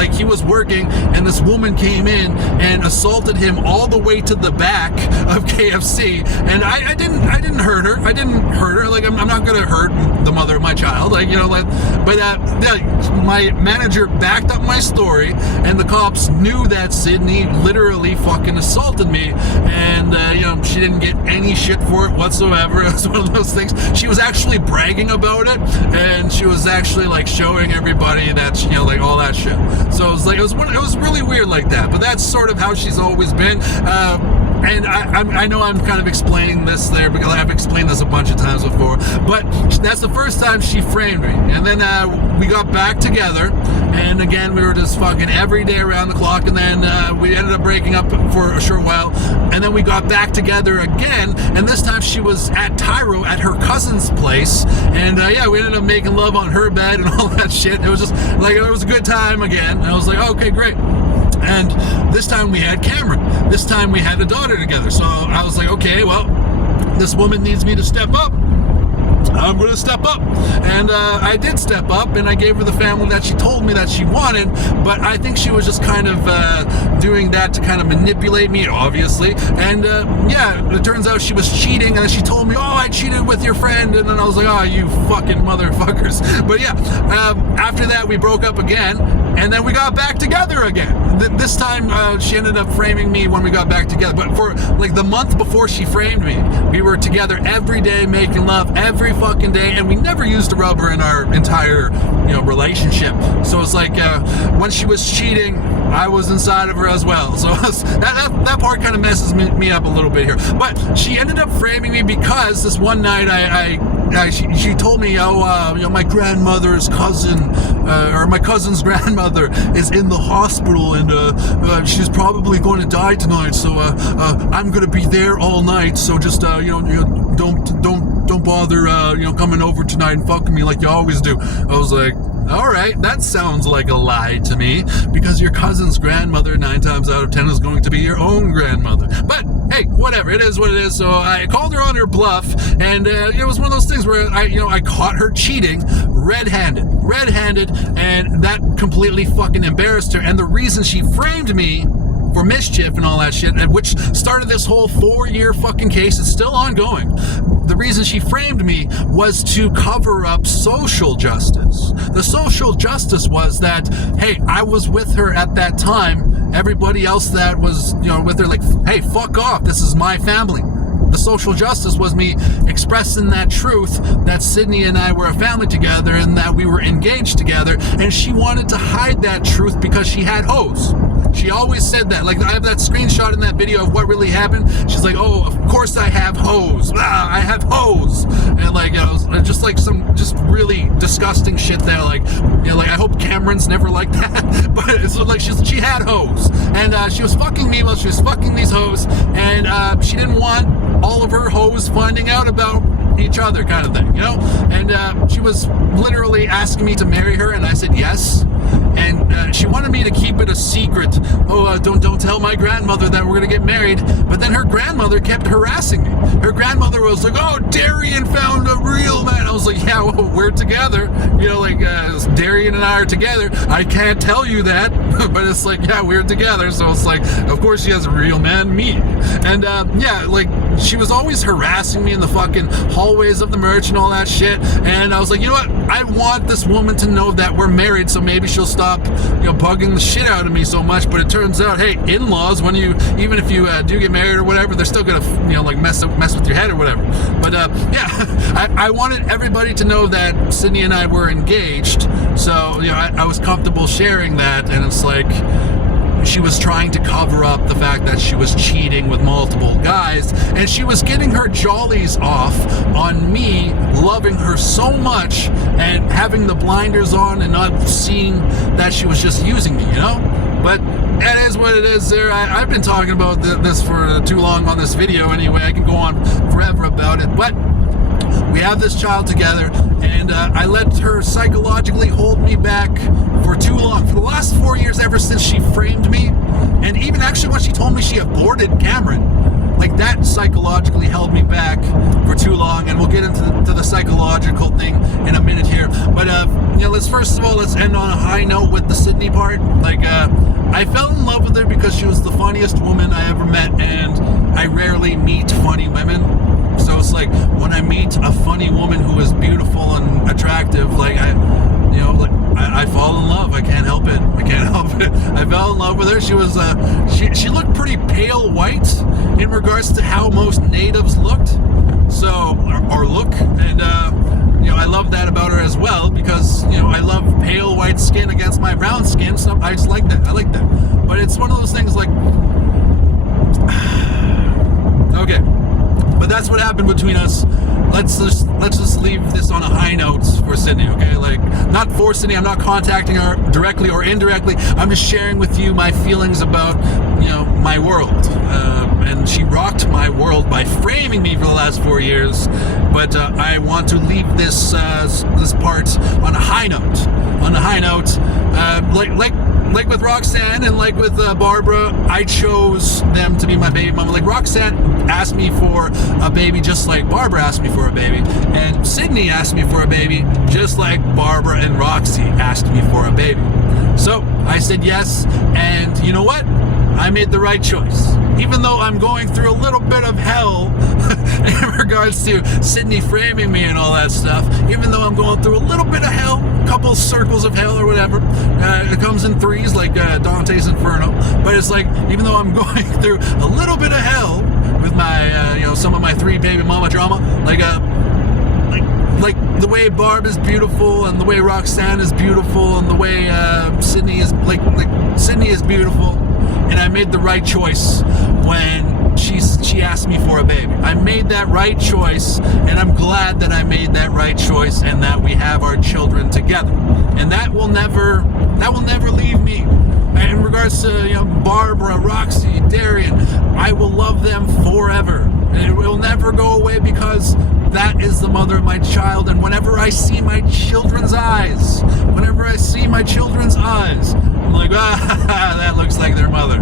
He was working, and this woman came in and assaulted him all the way to the back of KFC, and I didn't hurt her. I didn't hurt her. Like, I'm not gonna hurt the mother of my child. Like, my manager backed up my story, and the cops knew that Sydney literally fucking assaulted me, and she didn't get any shit for it whatsoever. It was one of those things. She was actually bragging about it, and she was actually like showing everybody that like all that shit. So it was really weird like that. But that's sort of how she's always been. And I know I'm kind of explaining this there because I've explained this a bunch of times before, but that's the first time she framed me. And then we got back together, and again, we were just fucking every day around the clock, and then we ended up breaking up for a short while, and then we got back together again, and this time she was at Tyro at her cousin's place, and we ended up making love on her bed and all that shit. It was just like, it was a good time again, and I was like, okay, great. And this time we had Cameron. This time we had a daughter together. So I was like, okay, well, this woman needs me to step up. I'm going to step up. And I did step up, and I gave her the family that she told me that she wanted, but I think she was just kind of doing that to kind of manipulate me, obviously. And it turns out she was cheating, and she told me, oh, I cheated with your friend, and then I was like, oh, you fucking motherfuckers. But after that, we broke up again, and then we got back together again. This time, she ended up framing me when we got back together, but for like the month before she framed me, we were together every day, making love every fucking day, and we never used a rubber in our entire relationship. So it's like when she was cheating, I was inside of her as well. So that part kind of messes me up a little bit here. But she ended up framing me because this one night she told me, my grandmother's cousin, or my cousin's grandmother is in the hospital, and she's probably going to die tonight. So I'm going to be there all night. So just don't bother coming over tonight and fucking me like you always do. I was like, all right, that sounds like a lie to me, because your cousin's grandmother 9 times out of 10 is going to be your own grandmother. But hey, whatever, it is what it is. So I called her on her bluff, and it was one of those things where I caught her cheating red-handed, and that completely fucking embarrassed her. And the reason she framed me for mischief and all that shit, and which started this whole 4-year fucking case, it's still ongoing. The reason she framed me was to cover up social justice. The social justice was that, hey, I was with her at that time. Everybody else that was, with her, like, hey, fuck off. This is my family. The social justice was me expressing that truth that Sydney and I were a family together and that we were engaged together. And she wanted to hide that truth because she had hoes. She always said that. Like, I have that screenshot in that video of what really happened. She's like, oh, of course I have hoes. I have hoes. And like, just like some just really disgusting shit there. Like, like I hope Cameron's never like that. But it's like she had hoes. And she was fucking me while she was fucking these hoes. And she didn't want all of her hoes finding out about each other, kind of thing, And she was literally asking me to marry her, and I said yes. And she wanted me to keep it a secret. Oh, don't tell my grandmother that we're gonna get married. But then her grandmother kept harassing me. Her grandmother was like, "Oh, Darian found a real man." I was like, "Yeah, well, we're together. Darian and I are together. I can't tell you that, but it's like, yeah, we're together." So it's like, of course she has a real man, me. And she was always harassing me in the fucking hallways of the merch and all that shit. And I was like, you know what? I want this woman to know that we're married, so maybe she'll stop, bugging the shit out of me so much. But it turns out, hey, in-laws, even if you do get married or whatever, they're still gonna, mess with your head or whatever. But I wanted everybody to know that Sydney and I were engaged. So I was comfortable sharing that, and it's like, she was trying to cover up the fact that she was cheating with multiple guys, and she was getting her jollies off on me loving her so much and having the blinders on and not seeing that she was just using me, But it is what it is there. I've been talking about this for too long on this video anyway. I can go on forever about it, but we have this child together, and I let her psychologically hold me back for too long. For the last 4 years, ever since she framed me, and even actually when she told me she aborted Cameron, like that psychologically held me back for too long. And we'll get into the psychological thing in a minute here. But let's end on a high note with the Sydney part. Like, I fell in love with her because she was the funniest woman I ever met, and I rarely meet funny women. So it's like, when I meet a funny woman who is beautiful and attractive, I fall in love. I can't help it. I fell in love with her. She was, she looked pretty pale white in regards to how most natives looked. So, or look. And, I love that about her as well, because, I love pale white skin against my brown skin. So I just like that. I like that. But it's one of those things like, okay. But that's what happened between us. Let's just leave this on a high note for Sydney, okay? Like, not for Sydney. I'm not contacting her directly or indirectly. I'm just sharing with you my feelings about, my world. And she rocked my world by framing me for the last 4 years. But I want to leave this part on a high note. Like with Roxanne and like with Barbara, I chose them to be my baby mama. Like, Roxanne asked me for a baby just like Barbara asked me for a baby. And Sydney asked me for a baby just like Barbara and Roxy asked me for a baby. So I said yes, and you know what? I made the right choice. Even though I'm going through a little bit of hell in regards to Sydney framing me and all that stuff, even though I'm going through a little bit of hell, a couple circles of hell or whatever, it comes in threes like Dante's Inferno, but it's like, even though I'm going through a little bit of hell with my, some of my 3 baby mama drama, like the way Barb is beautiful, and the way Roxanne is beautiful, and the way Sydney is Sydney is beautiful. And I made the right choice when she asked me for a baby. I made that right choice, and I'm glad that I made that right choice, and that we have our children together. And that will never leave me. In regards to Barbara, Roxy, Darian, I will love them forever. And it will never go away, because that is the mother of my child. And whenever I see my children's eyes, I'm like, that looks like their mother.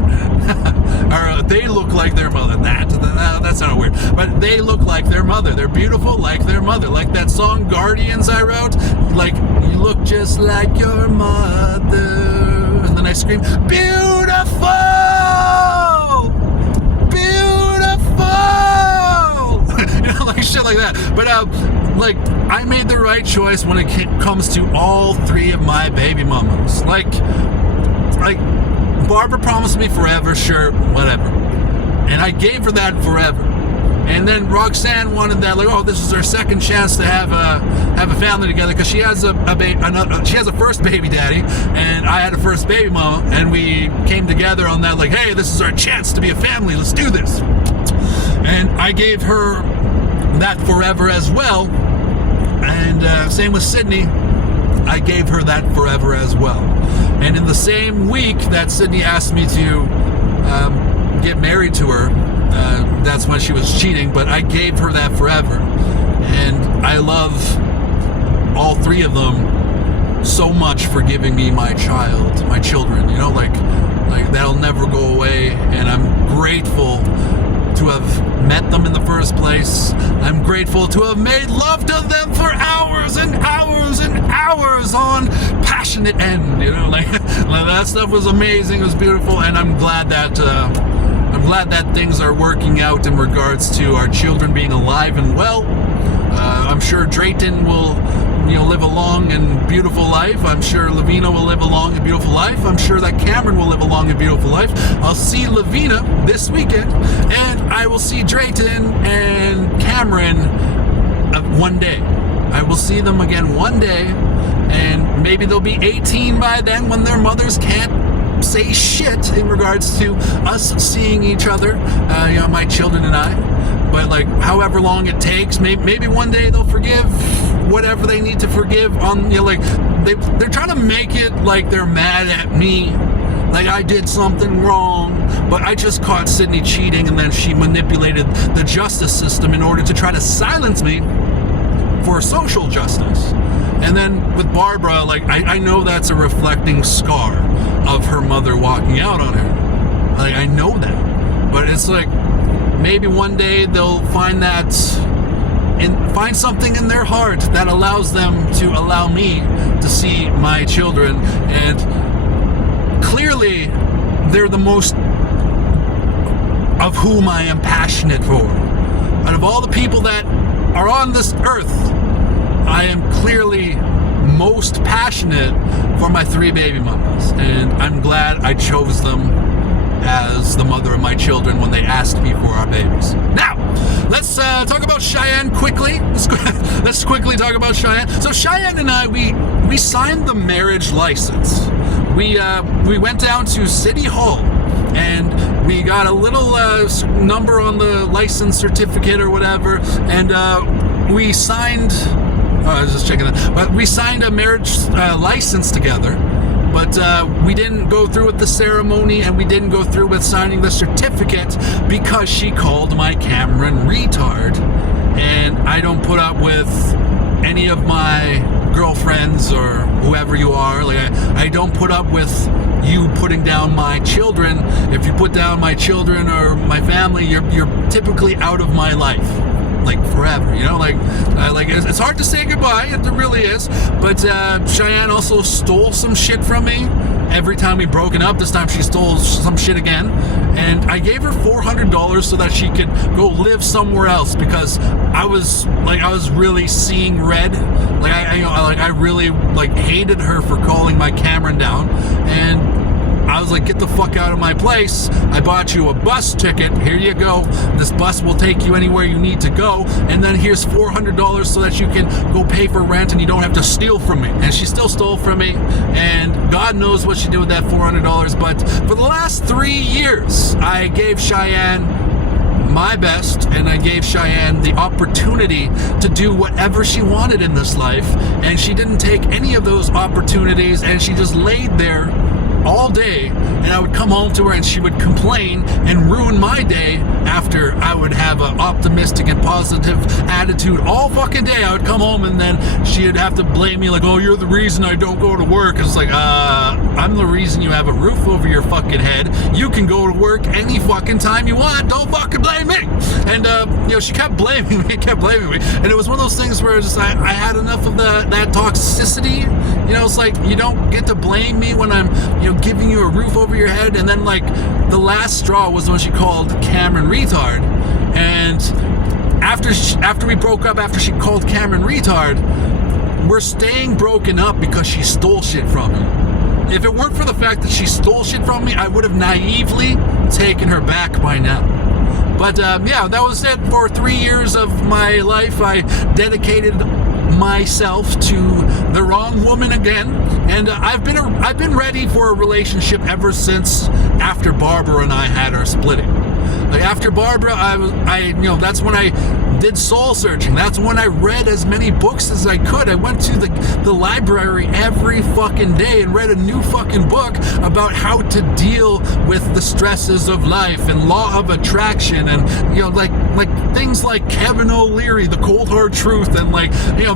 Or they look like their mother. That's not weird. But they look like their mother. They're beautiful like their mother. Like that song Guardians I wrote. Like, you look just like your mother. And then I scream, beautiful! Like shit like that. But like, I made the right choice when it comes to all three of my baby mamas. Like Barbara promised me forever, sure, whatever, and I gave her that forever. And then Roxanne wanted that, like, oh, this is her second chance to have a family together, because she has she has a first baby daddy, and I had a first baby mama, and we came together on that, like, hey, this is our chance to be a family, let's do this. And I gave her that forever as well, and same with Sydney, I gave her that forever as well. And in the same week that Sydney asked me to get married to her, that's when she was cheating, but I gave her that forever. And I love all three of them so much for giving me my children, you know, like that'll never go away. And I'm grateful to have met them in the first place. I'm grateful to have made love to them for hours and hours and hours on passionate end, you know, like that stuff was amazing, it was beautiful. And I'm glad that things are working out in regards to our children being alive and well. I'm sure Drayton will, you know, live a long and beautiful life. I'm sure Loveena will live a long and beautiful life. I'm sure that Cameron will live a long and beautiful life. I'll see Loveena this weekend, and I will see Drayton and Cameron one day. I will see them again one day, and maybe they'll be 18 by then when their mothers can't say shit in regards to us seeing each other, you know, my children and I. But like, however long it takes, maybe one day they'll forgive whatever they need to forgive on, you know, like they're trying to make it like they're mad at me, like I did something wrong, but I just caught Sydney cheating, and then she manipulated the justice system in order to try to silence me for social justice. And then with Barbara, like I know that's a reflecting scar of her mother walking out on her. Like, I know that, but it's like, maybe one day they'll find something in their heart that allows them to allow me to see my children. And clearly they're the most of whom I am passionate for. Out of all the people that are on this earth, I am clearly most passionate for my three baby mamas, and I'm glad I chose them as the mother of my children when they asked me for our babies. Now, let's talk about Cheyenne quickly. Let's quickly talk about Cheyenne. So Cheyenne and I, we signed the marriage license. We went down to City Hall, and we got a little number on the license certificate or whatever, and we signed. I was just checking that. But we signed a marriage license together. But we didn't go through with the ceremony, and we didn't go through with signing the certificate because she called my Cameron retard. And I don't put up with any of my girlfriends or whoever you are. Like, I don't put up with you putting down my children. If you put down my children or my family, you're typically out of my life. Like forever, you know, like it's hard to say goodbye, it really is. But Cheyenne also stole some shit from me every time we broken up. This time she stole some shit again, and I gave her $400 so that she could go live somewhere else, because I was really seeing red. Like I really hated her for calling my Cameron down, and I was like, get the fuck out of my place. I bought you a bus ticket. Here you go. This bus will take you anywhere you need to go. And then here's $400 so that you can go pay for rent and you don't have to steal from me. And she still stole from me. And God knows what she did with that $400. But for the last 3 years, I gave Cheyenne my best, and I gave Cheyenne the opportunity to do whatever she wanted in this life. And she didn't take any of those opportunities, and she just laid there all day, and I would come home to her and she would complain and ruin my day after I would have an optimistic and positive attitude all fucking day. I would come home and then she'd have to blame me like, oh, you're the reason I don't go to work. It's like, I'm the reason you have a roof over your fucking head. You can go to work any fucking time you want. Don't fucking blame me. And, she kept blaming me, And it was one of those things where I had enough of that toxicity. It's like, you don't get to blame me when I'm, giving you a roof over your head. And then, like, the last straw was when she called Cameron retard. And after we broke up, after she called Cameron retard, we're staying broken up because she stole shit from me. If it weren't for the fact that she stole shit from me, I would have naively taken her back by now. But that was it for 3 years of my life. I dedicated myself to the wrong woman again, and I've been ready for a relationship ever since after Barbara and I had our splitting. Like, after Barbara, that's when I did soul searching. That's when I read as many books as I could. I went to the library every fucking day and read a new fucking book about how to deal with the stresses of life and law of attraction, and like things like Kevin O'Leary, The Cold Hard Truth, and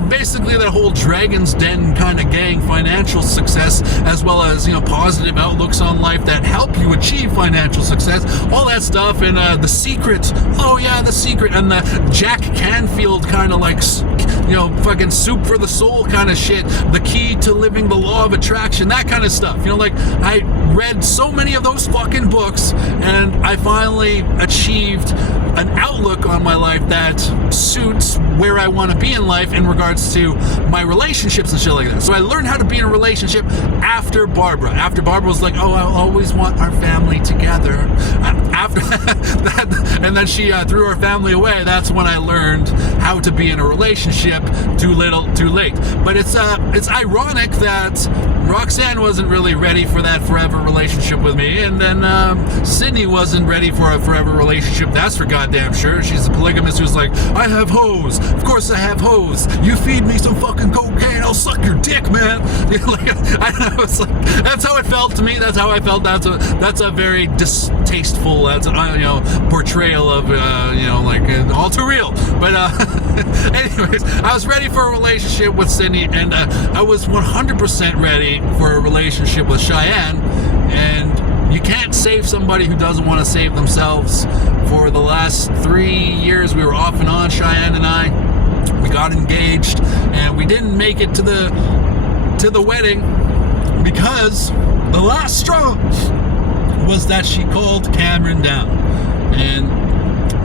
basically that whole Dragon's Den kind of gang financial success, as well as positive outlooks on life that help you achieve financial success, all that stuff. And The Secret, The Secret, and the Jack Canfield kind of like fucking soup for the soul kind of shit, The Key to Living the Law of Attraction, that kind of stuff. I read so many of those fucking books, and I finally achieved an outlook on my life that suits where I want to be in life in regards to my relationships and shit like that. So I learned how to be in a relationship after Barbara. After Barbara was like, oh, I always want our family together. After that, and then she threw our family away. That's when I learned how to be in a relationship. Too little, too late. But it's ironic that Roxanne wasn't really ready for that forever relationship with me, and then Sydney wasn't ready for a forever relationship. That's for goddamn sure. She's a polygamist who's like, I have hoes. Of course I have hoes. You feed me some fucking cocaine, I'll suck your dick, man. I don't know. It's like, that's how it felt to me. That's how I felt. That's a very distasteful. That's portrayal of all too real. But anyways, I was ready for a relationship with Sydney, and I was 100% ready for a relationship with Cheyenne. And you can't save somebody who doesn't want to save themselves. For the last 3 years, we were off and on, Cheyenne and I. We got engaged, and we didn't make it to the wedding because the last straw was that she called Cameron down. And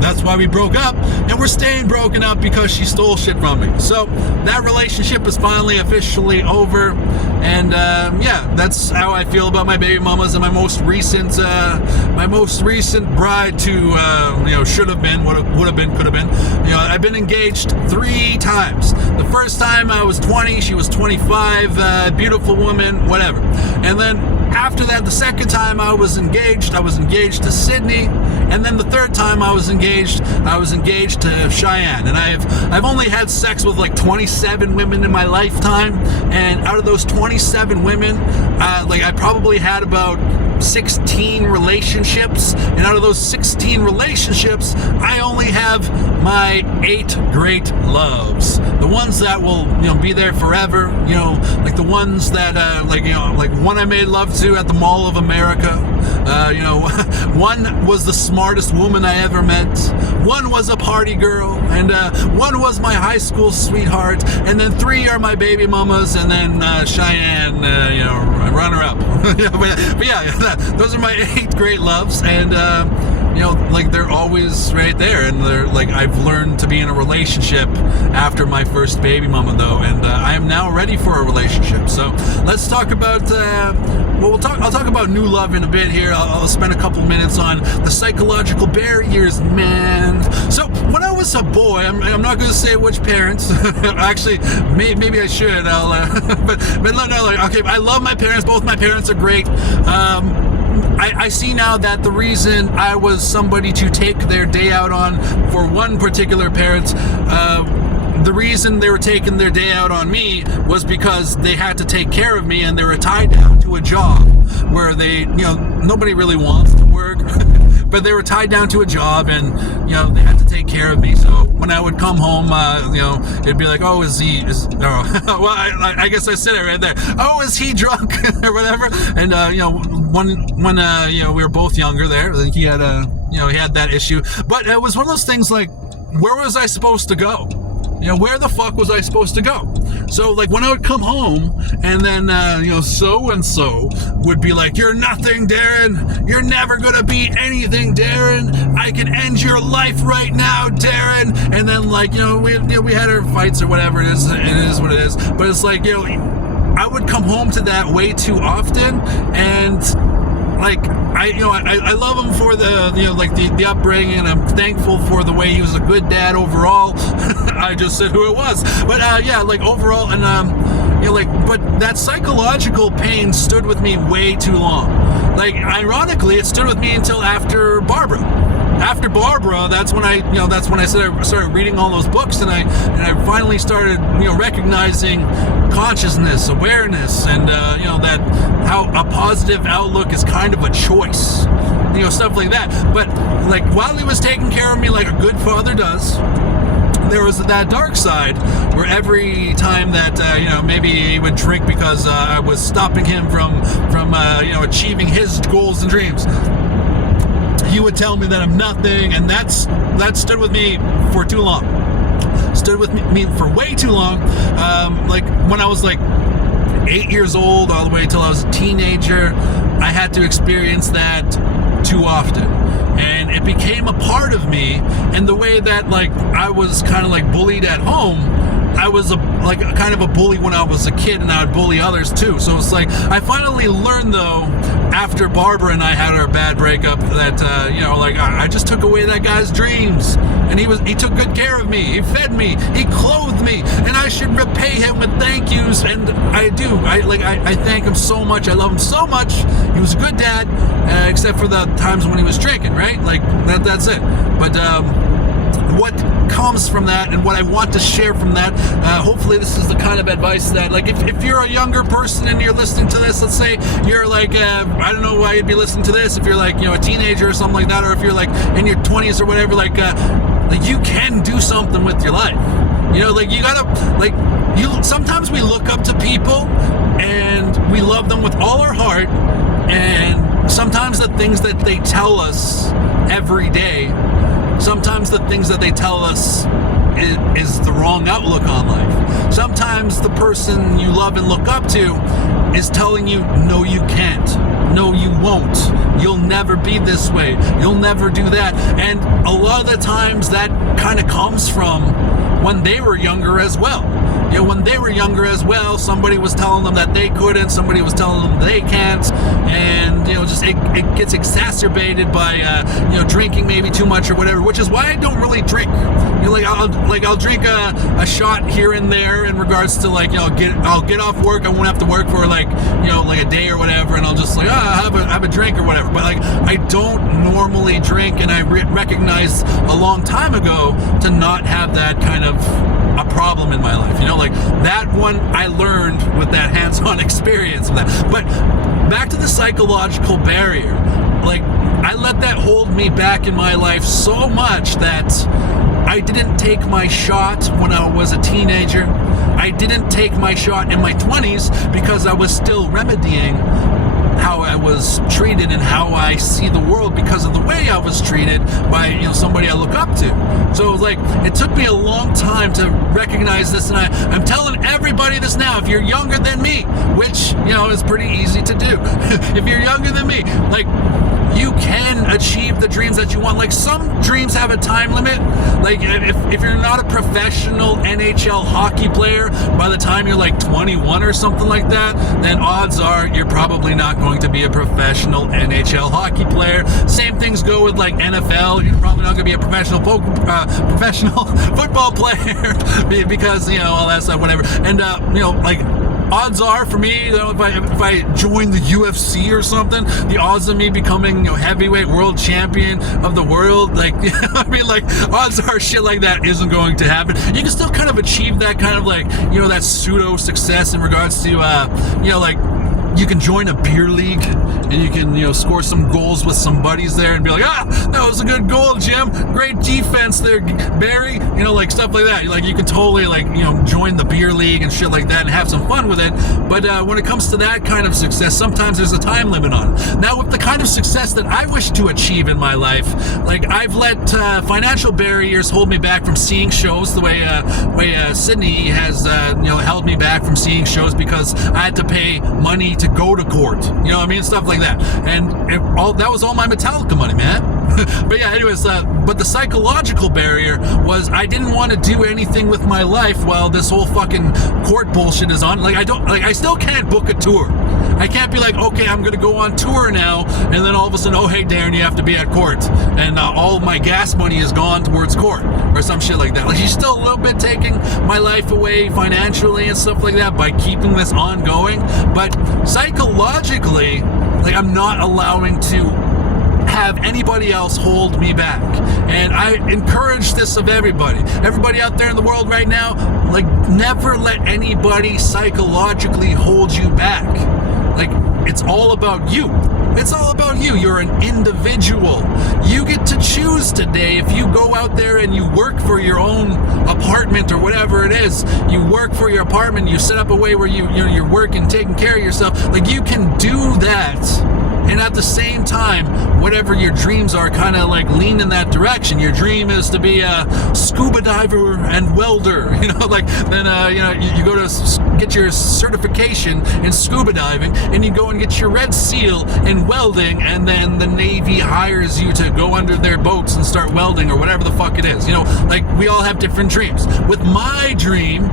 that's why we broke up, and we're staying broken up because she stole shit from me. So that relationship is finally officially over, and that's how I feel about my baby mamas and my most recent bride to should have been, would have been, could have been. I've been engaged 3 times. The first time I was 20, she was 25, beautiful woman, whatever. And then after that, the second time I was engaged to Sydney, and then the third time I was engaged to Cheyenne. And I've only had sex with like 27 women in my lifetime, and out of those 27 women, I probably had about 16 relationships, and out of those 16 relationships, I only have my 8 great loves, the ones that will be there forever, like the ones that like one I made love to at the Mall of America. One was the smartest woman I ever met, one was a party girl, and one was my high school sweetheart, and then 3 are my baby mamas, and then Cheyenne, runner up. but yeah, those are my 8 great loves, and they're always right there, and they're like, I've learned to be in a relationship after my first baby mama though, and I am now ready for a relationship. So let's talk about I'll talk about new love in a bit here. I'll spend a couple minutes on the psychological barriers, man. So when I was a boy, I'm not going to say which parents. Actually, maybe I should. But no. Okay, I love my parents. Both my parents are great. I see now that the reason I was somebody to take their day out on for one particular parent the reason they were taking their day out on me was because they had to take care of me, and they were tied down to a job where nobody really wants to work, but they were tied down to a job, and they had to take care of me. So when I would come home, it'd be like, oh, well, I guess I said it right there. Oh, is he drunk or whatever? And when we were both younger there, he had he had that issue. But it was one of those things like, where was I supposed to go? Where the fuck was I supposed to go? So, like, when I would come home, and then, so-and-so would be like, you're nothing, Darren. You're never gonna be anything, Darren. I can end your life right now, Darren. And then, like, we had our fights or whatever it is. It is what it is. But it's like, I would come home to that way too often, and like I love him for the upbringing, and I'm thankful for the way he was a good dad overall. I just said who it was, but overall, and but that psychological pain stood with me way too long. Like, ironically, it stood with me until after Barbara. After Barbara, that's when I started reading all those books, and I finally started recognizing consciousness, awareness, and that how a positive outlook is kind of a choice, stuff like that. But like, while he was taking care of me like a good father does, there was that dark side where every time that maybe he would drink because I was stopping him from achieving his goals and dreams, he would tell me that I'm nothing, and that stood with me for too long. Stood with me for way too long. Like, when I was like 8 years old all the way till I was a teenager, I had to experience that too often, and it became a part of me. And the way that, like, I was kind of like bullied at home, I was kind of a bully when I was a kid, and I would bully others too. So it's like, I finally learned, though, after Barbara and I had our bad breakup, that I just took away that guy's dreams, and he took good care of me, he fed me, he clothed me, and I should repay him with thank yous. And I do. I thank him so much. I love him so much. He was a good dad, except for the times when he was drinking, right? Like, that's it. But what comes from that, and what I want to share from that, hopefully this is the kind of advice that, like, if you're a younger person and you're listening to this, let's say you're like, I don't know why you'd be listening to this, if you're like, a teenager or something like that, or if you're like in your 20s or whatever, like you can do something with your life. Like, you gotta, sometimes we look up to people and we love them with all our heart, and sometimes the things that they tell us every day, sometimes the things that they tell us is the wrong outlook on life. Sometimes the person you love and look up to is telling you, no, you can't. No, you won't. You'll never be this way. You'll never do that. And a lot of the times that kind of comes from when they were younger as well. When they were younger as well, somebody was telling them that they couldn't, somebody was telling them they can't, and just it gets exacerbated by drinking maybe too much or whatever, which is why I don't really drink. I'll drink a shot here and there in regards to, like, I'll get off work, I won't have to work for like a day or whatever, and I'll just like have a drink or whatever. But like, I don't normally drink, and I recognized a long time ago to not have that kind of a problem in my life. Like, that one I learned with that hands-on experience of that. But back to the psychological barrier, like, I let that hold me back in my life so much that I didn't take my shot when I was a teenager. I didn't take my shot in my 20s because I was still remedying how I was treated and how I see the world because of the way I was treated by somebody I look up to. So like, it took me a long time to recognize this, and I'm telling everybody this now. If you're younger than me, which is pretty easy to do, if you're younger than me, like, you can achieve the dreams that you want. Like, some dreams have a time limit. Like, if you're not a professional NHL hockey player by the time you're like 21 or something like that, then odds are you're probably not going to be a professional NHL hockey player. Same things go with like NFL. You're probably not going to be a professional football player because all that stuff, whatever. And like, odds are for me, if I join the UFC or something, the odds of me becoming heavyweight world champion of the world, odds are shit like that isn't going to happen. You can still kind of achieve that kind of that pseudo success in regards to you can join a beer league and you can score some goals with some buddies there and be like, that was a good goal, Jim, great defense there, Barry, stuff like that. You can totally join the beer league and shit like that and have some fun with it. But when it comes to that kind of success, sometimes there's a time limit on it. Now, with the kind of success that I wish to achieve in my life, I've let financial barriers hold me back from seeing shows the way Sydney has held me back from seeing shows because I had to pay money to go to court, stuff like that. And that was all my Metallica money, man. But yeah, anyways, but the psychological barrier was I didn't want to do anything with my life while this whole fucking court bullshit is on. I still can't book a tour. I can't be okay, I'm gonna go on tour now, and then all of a sudden, oh hey Darren, you have to be at court, and all of my gas money is gone towards court, or some shit like that. She's still a little bit taking my life away financially and stuff like that by keeping this ongoing, but psychologically, I'm not allowing to have anybody else hold me back. And I encourage this of everybody out there in the world right now, never let anybody psychologically hold you back. It's all about you. It's all about you. You're an individual. You get to choose today if you go out there and you work for your own apartment or whatever it is. You work for your apartment, you set up a way where you're working, taking care of yourself. You can do that. And at the same time, whatever your dreams are, kind of lean in that direction. Your dream is to be a scuba diver and welder, then you go to get your certification in scuba diving, and you go and get your red seal in welding, and then the Navy hires you to go under their boats and start welding or whatever the fuck it is. We all have different dreams. With my dream,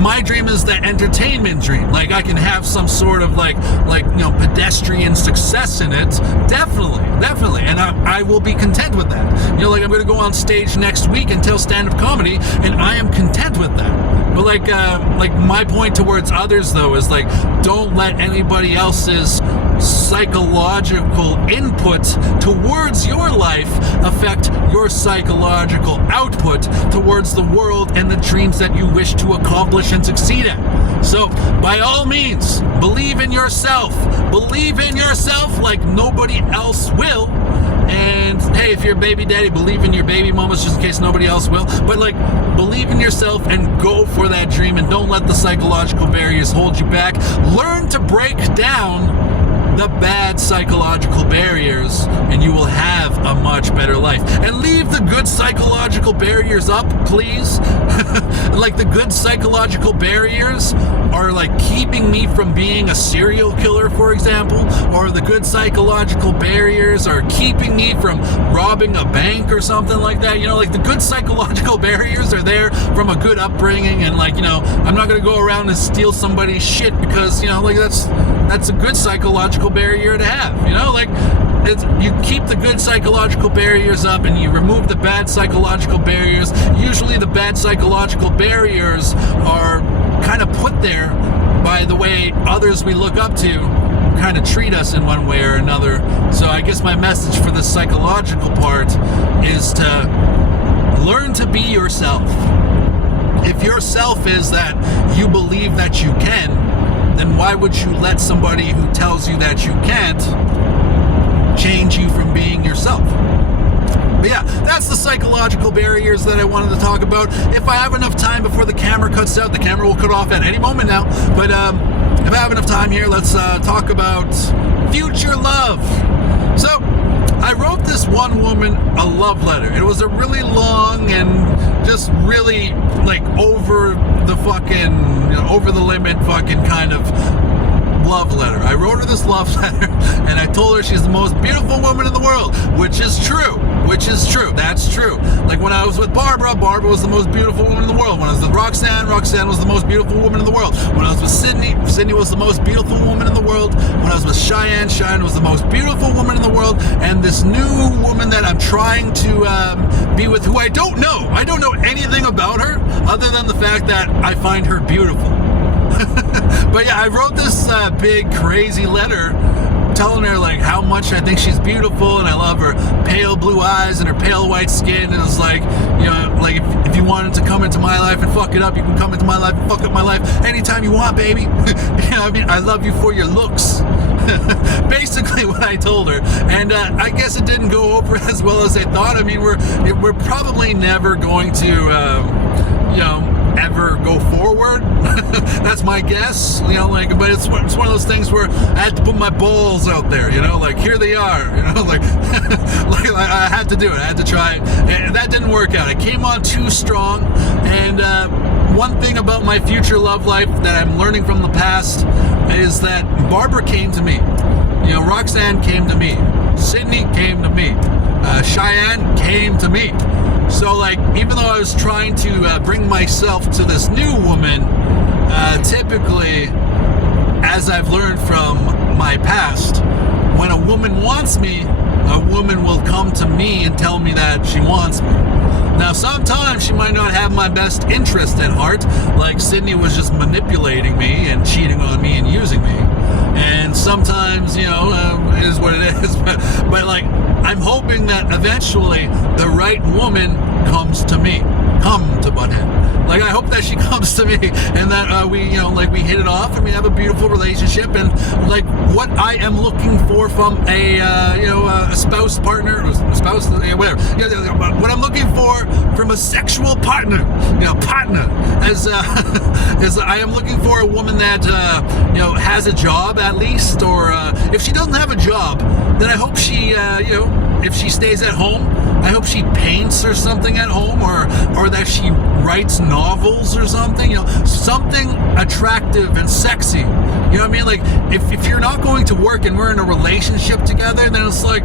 my dream is the entertainment dream. I can have some sort of pedestrian success in it, definitely, and I will be content with that. I'm going to go on stage next week and tell stand-up comedy, and I am content with that. But my point towards others though is don't let anybody else's psychological input towards your life affect your psychological output towards the world and the dreams that you wish to accomplish and succeed at. So by all means, believe in yourself. Believe in yourself like nobody else will. And hey, if you're a baby daddy, believe in your baby mamas just in case nobody else will. But believe in yourself and go for that dream, and don't let the psychological barriers hold you back. Learn to break down the bad psychological barriers, and you will have a much better life. And leave the good psychological barriers up, please. The good psychological barriers are keeping me from being a serial killer, for example, or the good psychological barriers are keeping me from robbing a bank or something like that. The good psychological barriers are there from a good upbringing, and I'm not gonna go around and steal somebody's shit because that's a good psychological barrier to have. You keep the good psychological barriers up and you remove the bad psychological barriers. Usually the bad psychological barriers are kind of put there by the way others we look up to kind of treat us in one way or another. So I guess my message for the psychological part is to learn to be yourself. If yourself is that you believe that you can, then why would you let somebody who tells you that you can't change you from being yourself? But yeah, that's the psychological barriers that I wanted to talk about. If I have enough time before the camera cuts out, the camera will cut off at any moment now. But if I have enough time here, let's talk about future love. So I wrote this one woman a love letter. It was a really long and just really over the limit fucking kind of love letter. I wrote her this love letter and I told her she's the most beautiful woman in the world, which is true. That's true. When I was with Barbara was the most beautiful woman in the world. When I was with Roxanne was the most beautiful woman in the world. When I was with Sydney was the most beautiful woman in the world. When I was with Cheyenne was the most beautiful woman in the world. And this new woman that I'm trying to be with, who I don't know anything about her other than the fact that I find her beautiful. But yeah, I wrote this big crazy letter telling her like how much I think she's beautiful and I love her pale blue eyes and her pale white skin, and it's like, you know, like if you wanted to come into my life and fuck it up, you can come into my life and fuck up my life anytime you want, baby. You know, I mean, I love you for your looks. Basically what I told her, and I guess it didn't go over as well as I thought. I mean, we're probably never going to you know, ever go forward. That's my guess, you know, like, but it's one of those things where I had to put my balls out there, you know, like here they are, you know, like, like I had to do it, I had to try it, and that didn't work out. It came on too strong, and one thing about my future love life that I'm learning from the past is that Barbara came to me, you know, Roxanne came to me, Sydney came to me, Cheyenne came to me. So, like, even though I was trying to bring myself to this new woman, typically, as I've learned from my past, when a woman wants me, a woman will come to me and tell me that she wants me. Now, sometimes she might not have my best interest at heart, like Sydney was just manipulating me and cheating on me and using me. And sometimes, you know, it is what it is. But like, I'm hoping that eventually the right woman comes to me. Come to Butthead. Like, I hope that she comes to me and that we, you know, like we hit it off and we have a beautiful relationship, and like what I am looking for from a, you know, a spouse, partner, spouse, whatever. You know, what I'm looking for from a sexual partner, you know, partner, as I am looking for a woman that, you know, has a job at least, or if she doesn't have a job, then I hope she, you know, if she stays at home, I hope she paints or something at home, or that she writes novels or something, you know, something attractive and sexy. You know what I mean? Like, if you're not going to work and we're in a relationship together, then it's like,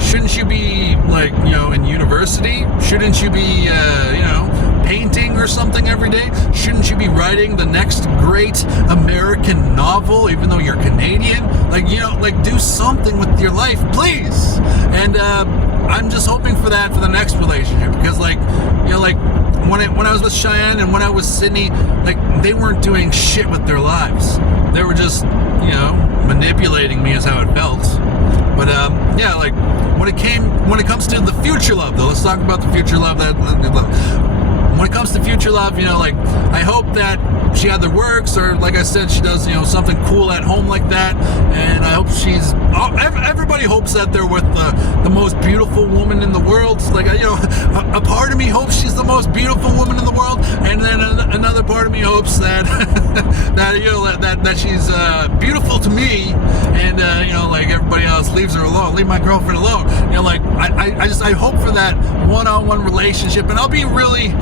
shouldn't you be, like, you know, in university? Shouldn't you be, you know, painting or something every day? Shouldn't you be writing the next great American novel, even though you're Canadian? Like, you know, like, do something with your life, please. And I'm just hoping for that for the next relationship, because, like, you know, like, when I was with Cheyenne and when I was Sydney, like, they weren't doing shit with their lives. They were just, you know, manipulating me is how it felt. But yeah, like, when it comes to the future love, though, let's talk about the future love. When it comes to future love, you know, like, I hope that she either works or, like I said, she does, you know, something cool at home like that. And I hope she's, everybody hopes that they're with the most beautiful woman in the world. Like, you know, a part of me hopes she's the most beautiful woman in the world, and then another part of me hopes that that, you know, that she's beautiful to me, and you know, like, everybody else leaves her alone, leave my girlfriend alone. You know, like, I hope for that one-on-one relationship. And I'll be really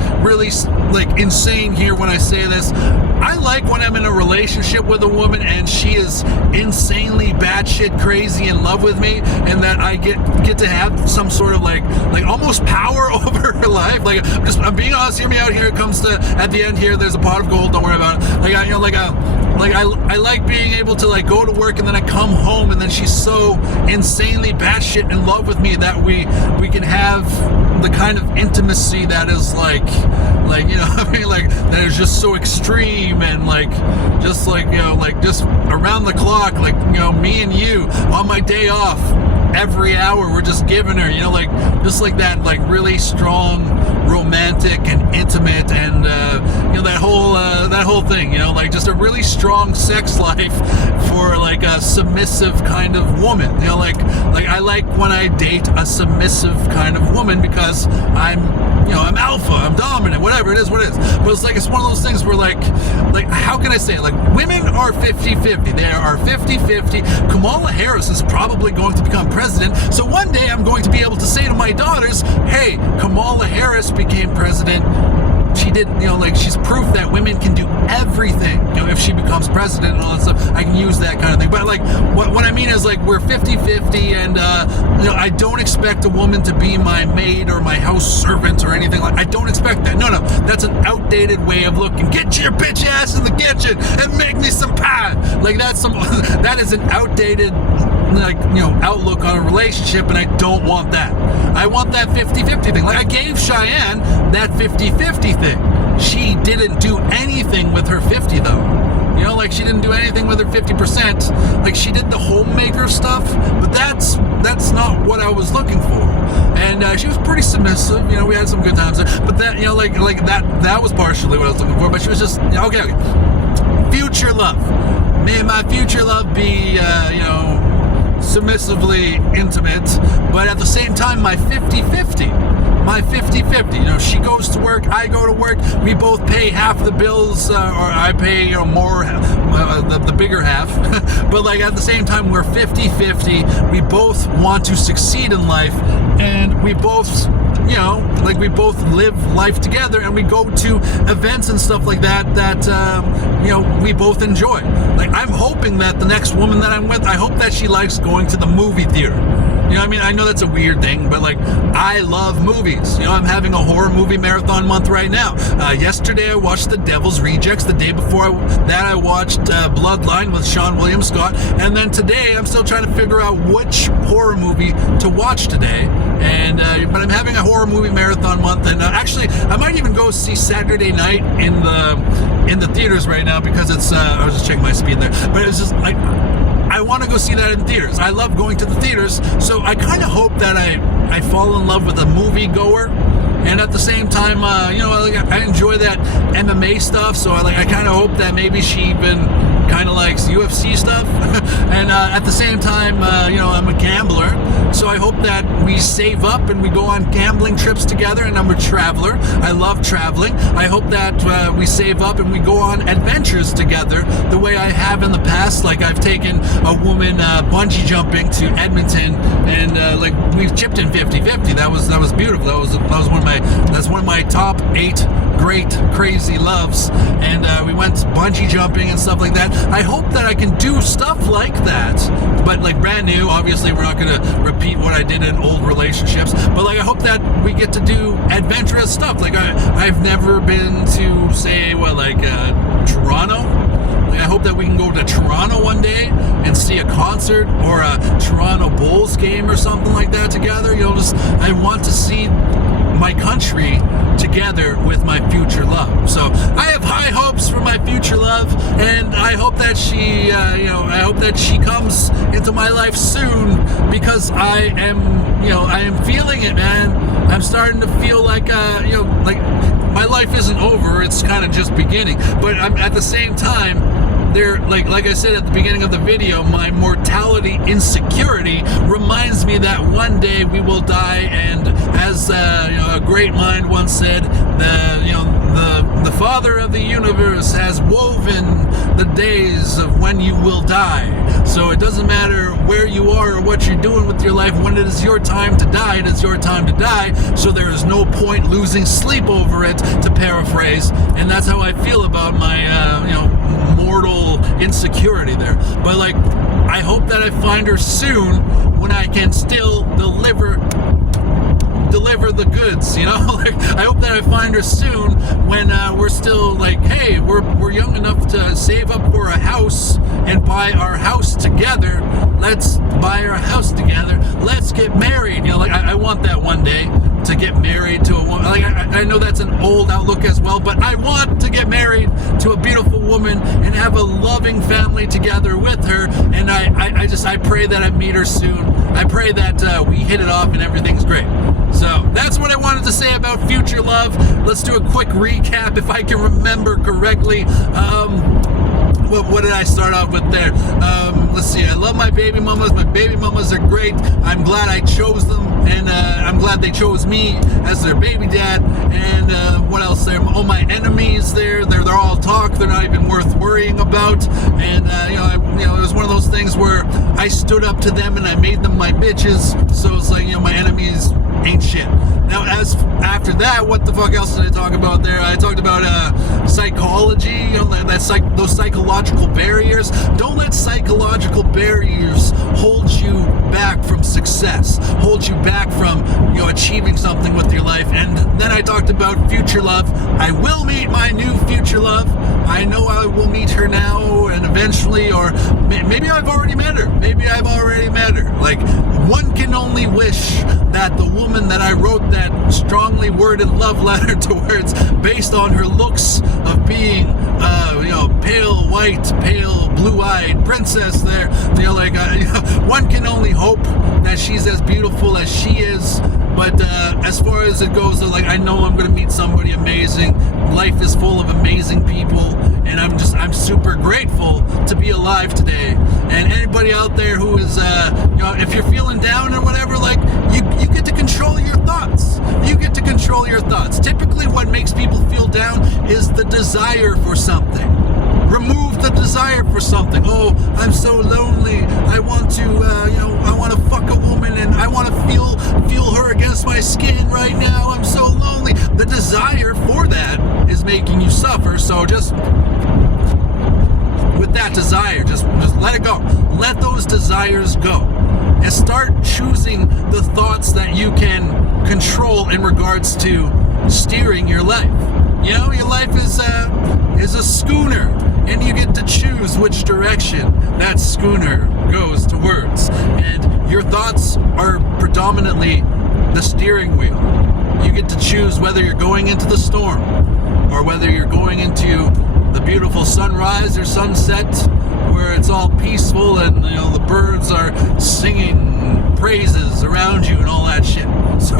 like insane here when I say this. I like when I'm in a relationship with a woman and she is insanely batshit crazy in love with me, and that I get to have some sort of like almost power over her life. Like, I'm being honest, hear me out here. It comes to, at the end here, there's a pot of gold, don't worry about it. Like, I like being able to, like, go to work and then I come home and then she's so insanely batshit in love with me that we can have the kind of intimacy that is like, you know, I mean, like, that is just so extreme, and like, just like, you know, like, just around the clock, like, you know, me and you on my day off, every hour we're just giving her, you know, like, just like that, like, really strong, romantic and intimate, and you know, that whole thing, you know, like, just a really strong sex life for, like, a submissive kind of woman, you know, like I like when I date a submissive kind of woman, because I'm, you know, I'm alpha, I'm dominant, whatever it is, what it is. But it's like, it's one of those things where, like, how can I say it? Like, women are 50-50. They are 50-50. Kamala Harris is probably going to become president. So one day I'm going to be able to say to my daughters, hey, Kamala Harris became president. She did, you know, like, she's proof that women can do everything. You know, if she becomes president and all that stuff, I can use that kind of thing. But, like, what I mean is, like, we're 50-50, and, you know, I don't expect a woman to be my maid or my house servant or anything. Like, I don't expect that. No, that's an outdated way of looking. Get your bitch ass in the kitchen and make me some pie. Like, that is an outdated, like, you know, outlook on a relationship, and I don't want that. I want that 50-50 thing. Like, I gave Cheyenne that 50-50 thing. She didn't do anything with her 50, though. You You know, like she didn't do anything with her 50%. Like she did the homemaker stuff, but that's not what I was looking for. And she was pretty submissive. You know, we had some good times there. But that, you know, like that was partially what I was looking for. But she was just, okay. Future love. May my future love be, submissively intimate, but at the same time, my 50-50. My 50-50. You know, she goes to work, I go to work, we both pay half the bills, or I pay, more, the bigger half. But like at the same time, we're 50-50. We both want to succeed in life, and we both, we both live life together, and we go to events and stuff like that we both enjoy. Like, I'm hoping that the next woman that I'm with, I hope that she likes going to the movie theater. You know what I mean? I know that's a weird thing, but like, I love movies. You know, I'm having a horror movie marathon month right now. Yesterday I watched The Devil's Rejects. The day before that I watched Bloodline with Sean William Scott. And then today I'm still trying to figure out which horror movie to watch today. And but I'm having a horror movie marathon month, and actually I might even go see Saturday Night in the theaters right now, because it's I was just checking my speed there, but it's just like, I want to go see that in theaters. I love going to the theaters, so I kind of hope that I fall in love with a movie goer. And at the same time, I enjoy that MMA stuff, so I kind of hope that maybe she even kind of likes UFC stuff. And at the same time, I'm a gambler, so I hope that we save up and we go on gambling trips together, and I'm a traveler. I love traveling. I hope that we save up and we go on adventures together the way I have in the past. Like, I've taken a woman bungee jumping to Edmonton, and we've chipped in 50-50. That was beautiful. That's one of my top 8 great crazy loves, and we went bungee jumping and stuff like that. I hope that I can do stuff like that, but like brand new. Obviously we're not going to repeat what I did in old relationships, but like I hope that we get to do adventurous stuff. Like I've never been to, say, Toronto. I hope that we can go to Toronto one day and see a concert or a Toronto Bulls game or something like that together. I want to see my country together with my future love. So I have high hopes for my future love, and I hope that she comes into my life soon, because I am feeling it, man. I'm starting to feel like my life isn't over. It's kind of just beginning, but I'm at the same time, like I said at the beginning of the video, my mortality insecurity reminds me that one day we will die, and as a great mind once said, the Father of the universe has woven the days of when you will die. So it doesn't matter where you are or what you're doing with your life. When it is your time to die, it is your time to die. So there is no point losing sleep over it, to paraphrase. And that's how I feel about my mortal insecurity there. But I hope that I find her soon, when I can still deliver the goods, I hope that I find her soon when we're still hey, we're young enough to save up for a house and buy our house together. Let's buy our house together. Let's get married. I want that one day, to get married to a woman. I know that's an old outlook as well, but I want to get married to a beautiful woman and have a loving family together with her. And I pray that I meet her soon. I pray that we hit it off and everything's great. So that's what I wanted to say about future love. Let's do a quick recap, if I can remember correctly. What did I start off with there? Let's see. I love my baby mamas. My baby mamas are great. I'm glad I chose them, and I'm glad they chose me as their baby dad. And what else there? Oh, my enemies there. They're all talk. They're not even worth worrying about. And it was one of those things where I stood up to them and I made them my bitches. So it's my enemies ain't shit. Now, as after that, what the fuck else did I talk about there? I talked about psychology, those psychological barriers. Don't let psychological barriers hold you back from success. success, hold you back from, achieving something with your life. And then I talked about future love. I will meet my new future love. I know I will meet her now and eventually, or maybe I've already met her. Like, one can only wish that the woman that I wrote that strongly worded love letter towards, based on her looks of being, pale white, pale blue-eyed princess there, one can only hope that she's as beautiful as she is. But as far as it goes, I know I'm going to meet somebody amazing. Life is full of amazing people, and I'm super grateful to be alive today. And anybody out there who is, if you're feeling down or whatever, you get to control your thoughts. You get to control your thoughts. Typically, what makes people feel down is the desire for something. Remove the desire for something. Oh, I'm so lonely. I want to, I want to fuck a woman, and I want to feel her against my skin right now. I'm so lonely. The desire for that is making you suffer. So just with that desire, just let it go. Let those desires go, and start choosing the thoughts that you can control in regards to steering your life. Your life is a schooner, and you get to choose which direction that schooner goes towards. And your thoughts are predominantly the steering wheel. You get to choose whether you're going into the storm, or whether you're going into the beautiful sunrise or sunset, where it's all peaceful and the birds are singing praises around you and all that shit. So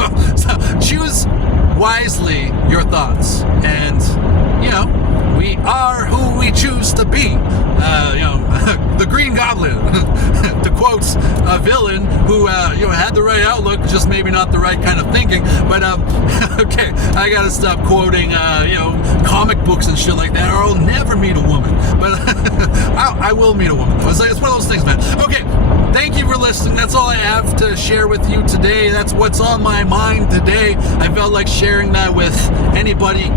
choose wisely your thoughts, and we are who we choose to be. The Green Goblin, to quote a villain who had the right outlook, just maybe not the right kind of thinking. But okay, I gotta stop quoting comic books and shit like that, or I'll never meet a woman. But I will meet a woman. It's one of those things, man. Okay, thank you for listening. That's all I have to share with you today. That's what's on my mind today. I felt like sharing that with anybody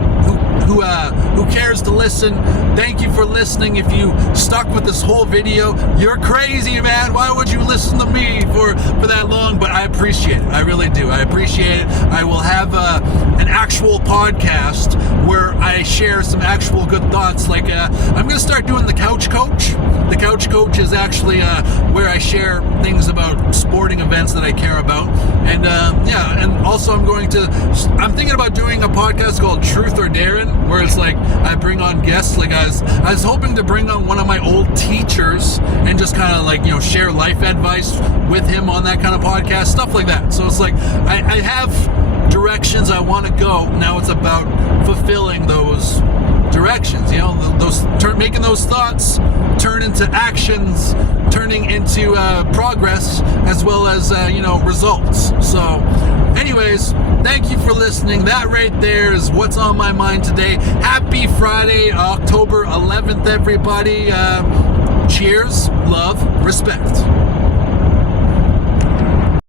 who cares to listen. Thank you for listening. If you stuck with this whole video, you're crazy, man. Why would you listen to me for that long? But I appreciate it. I really do. I appreciate it. I will have an actual podcast where I share some actual good thoughts. I'm going to start doing the Couch Coach. The Couch Coach is actually where I share things about sporting events that I care about. And and also I'm thinking about doing a podcast called Truth or Daring, where it's I bring on guests. I was hoping to bring on one of my old teachers and just kind of share life advice with him on that kind of podcast, stuff like that. So it's I have directions I want to go. Now it's about fulfilling those directions, making those thoughts turn into actions, turning into progress, as well as results. So anyways, thank you for listening. That right there is what's on my mind today. Happy Friday, October 11th, everybody. Cheers, love, respect.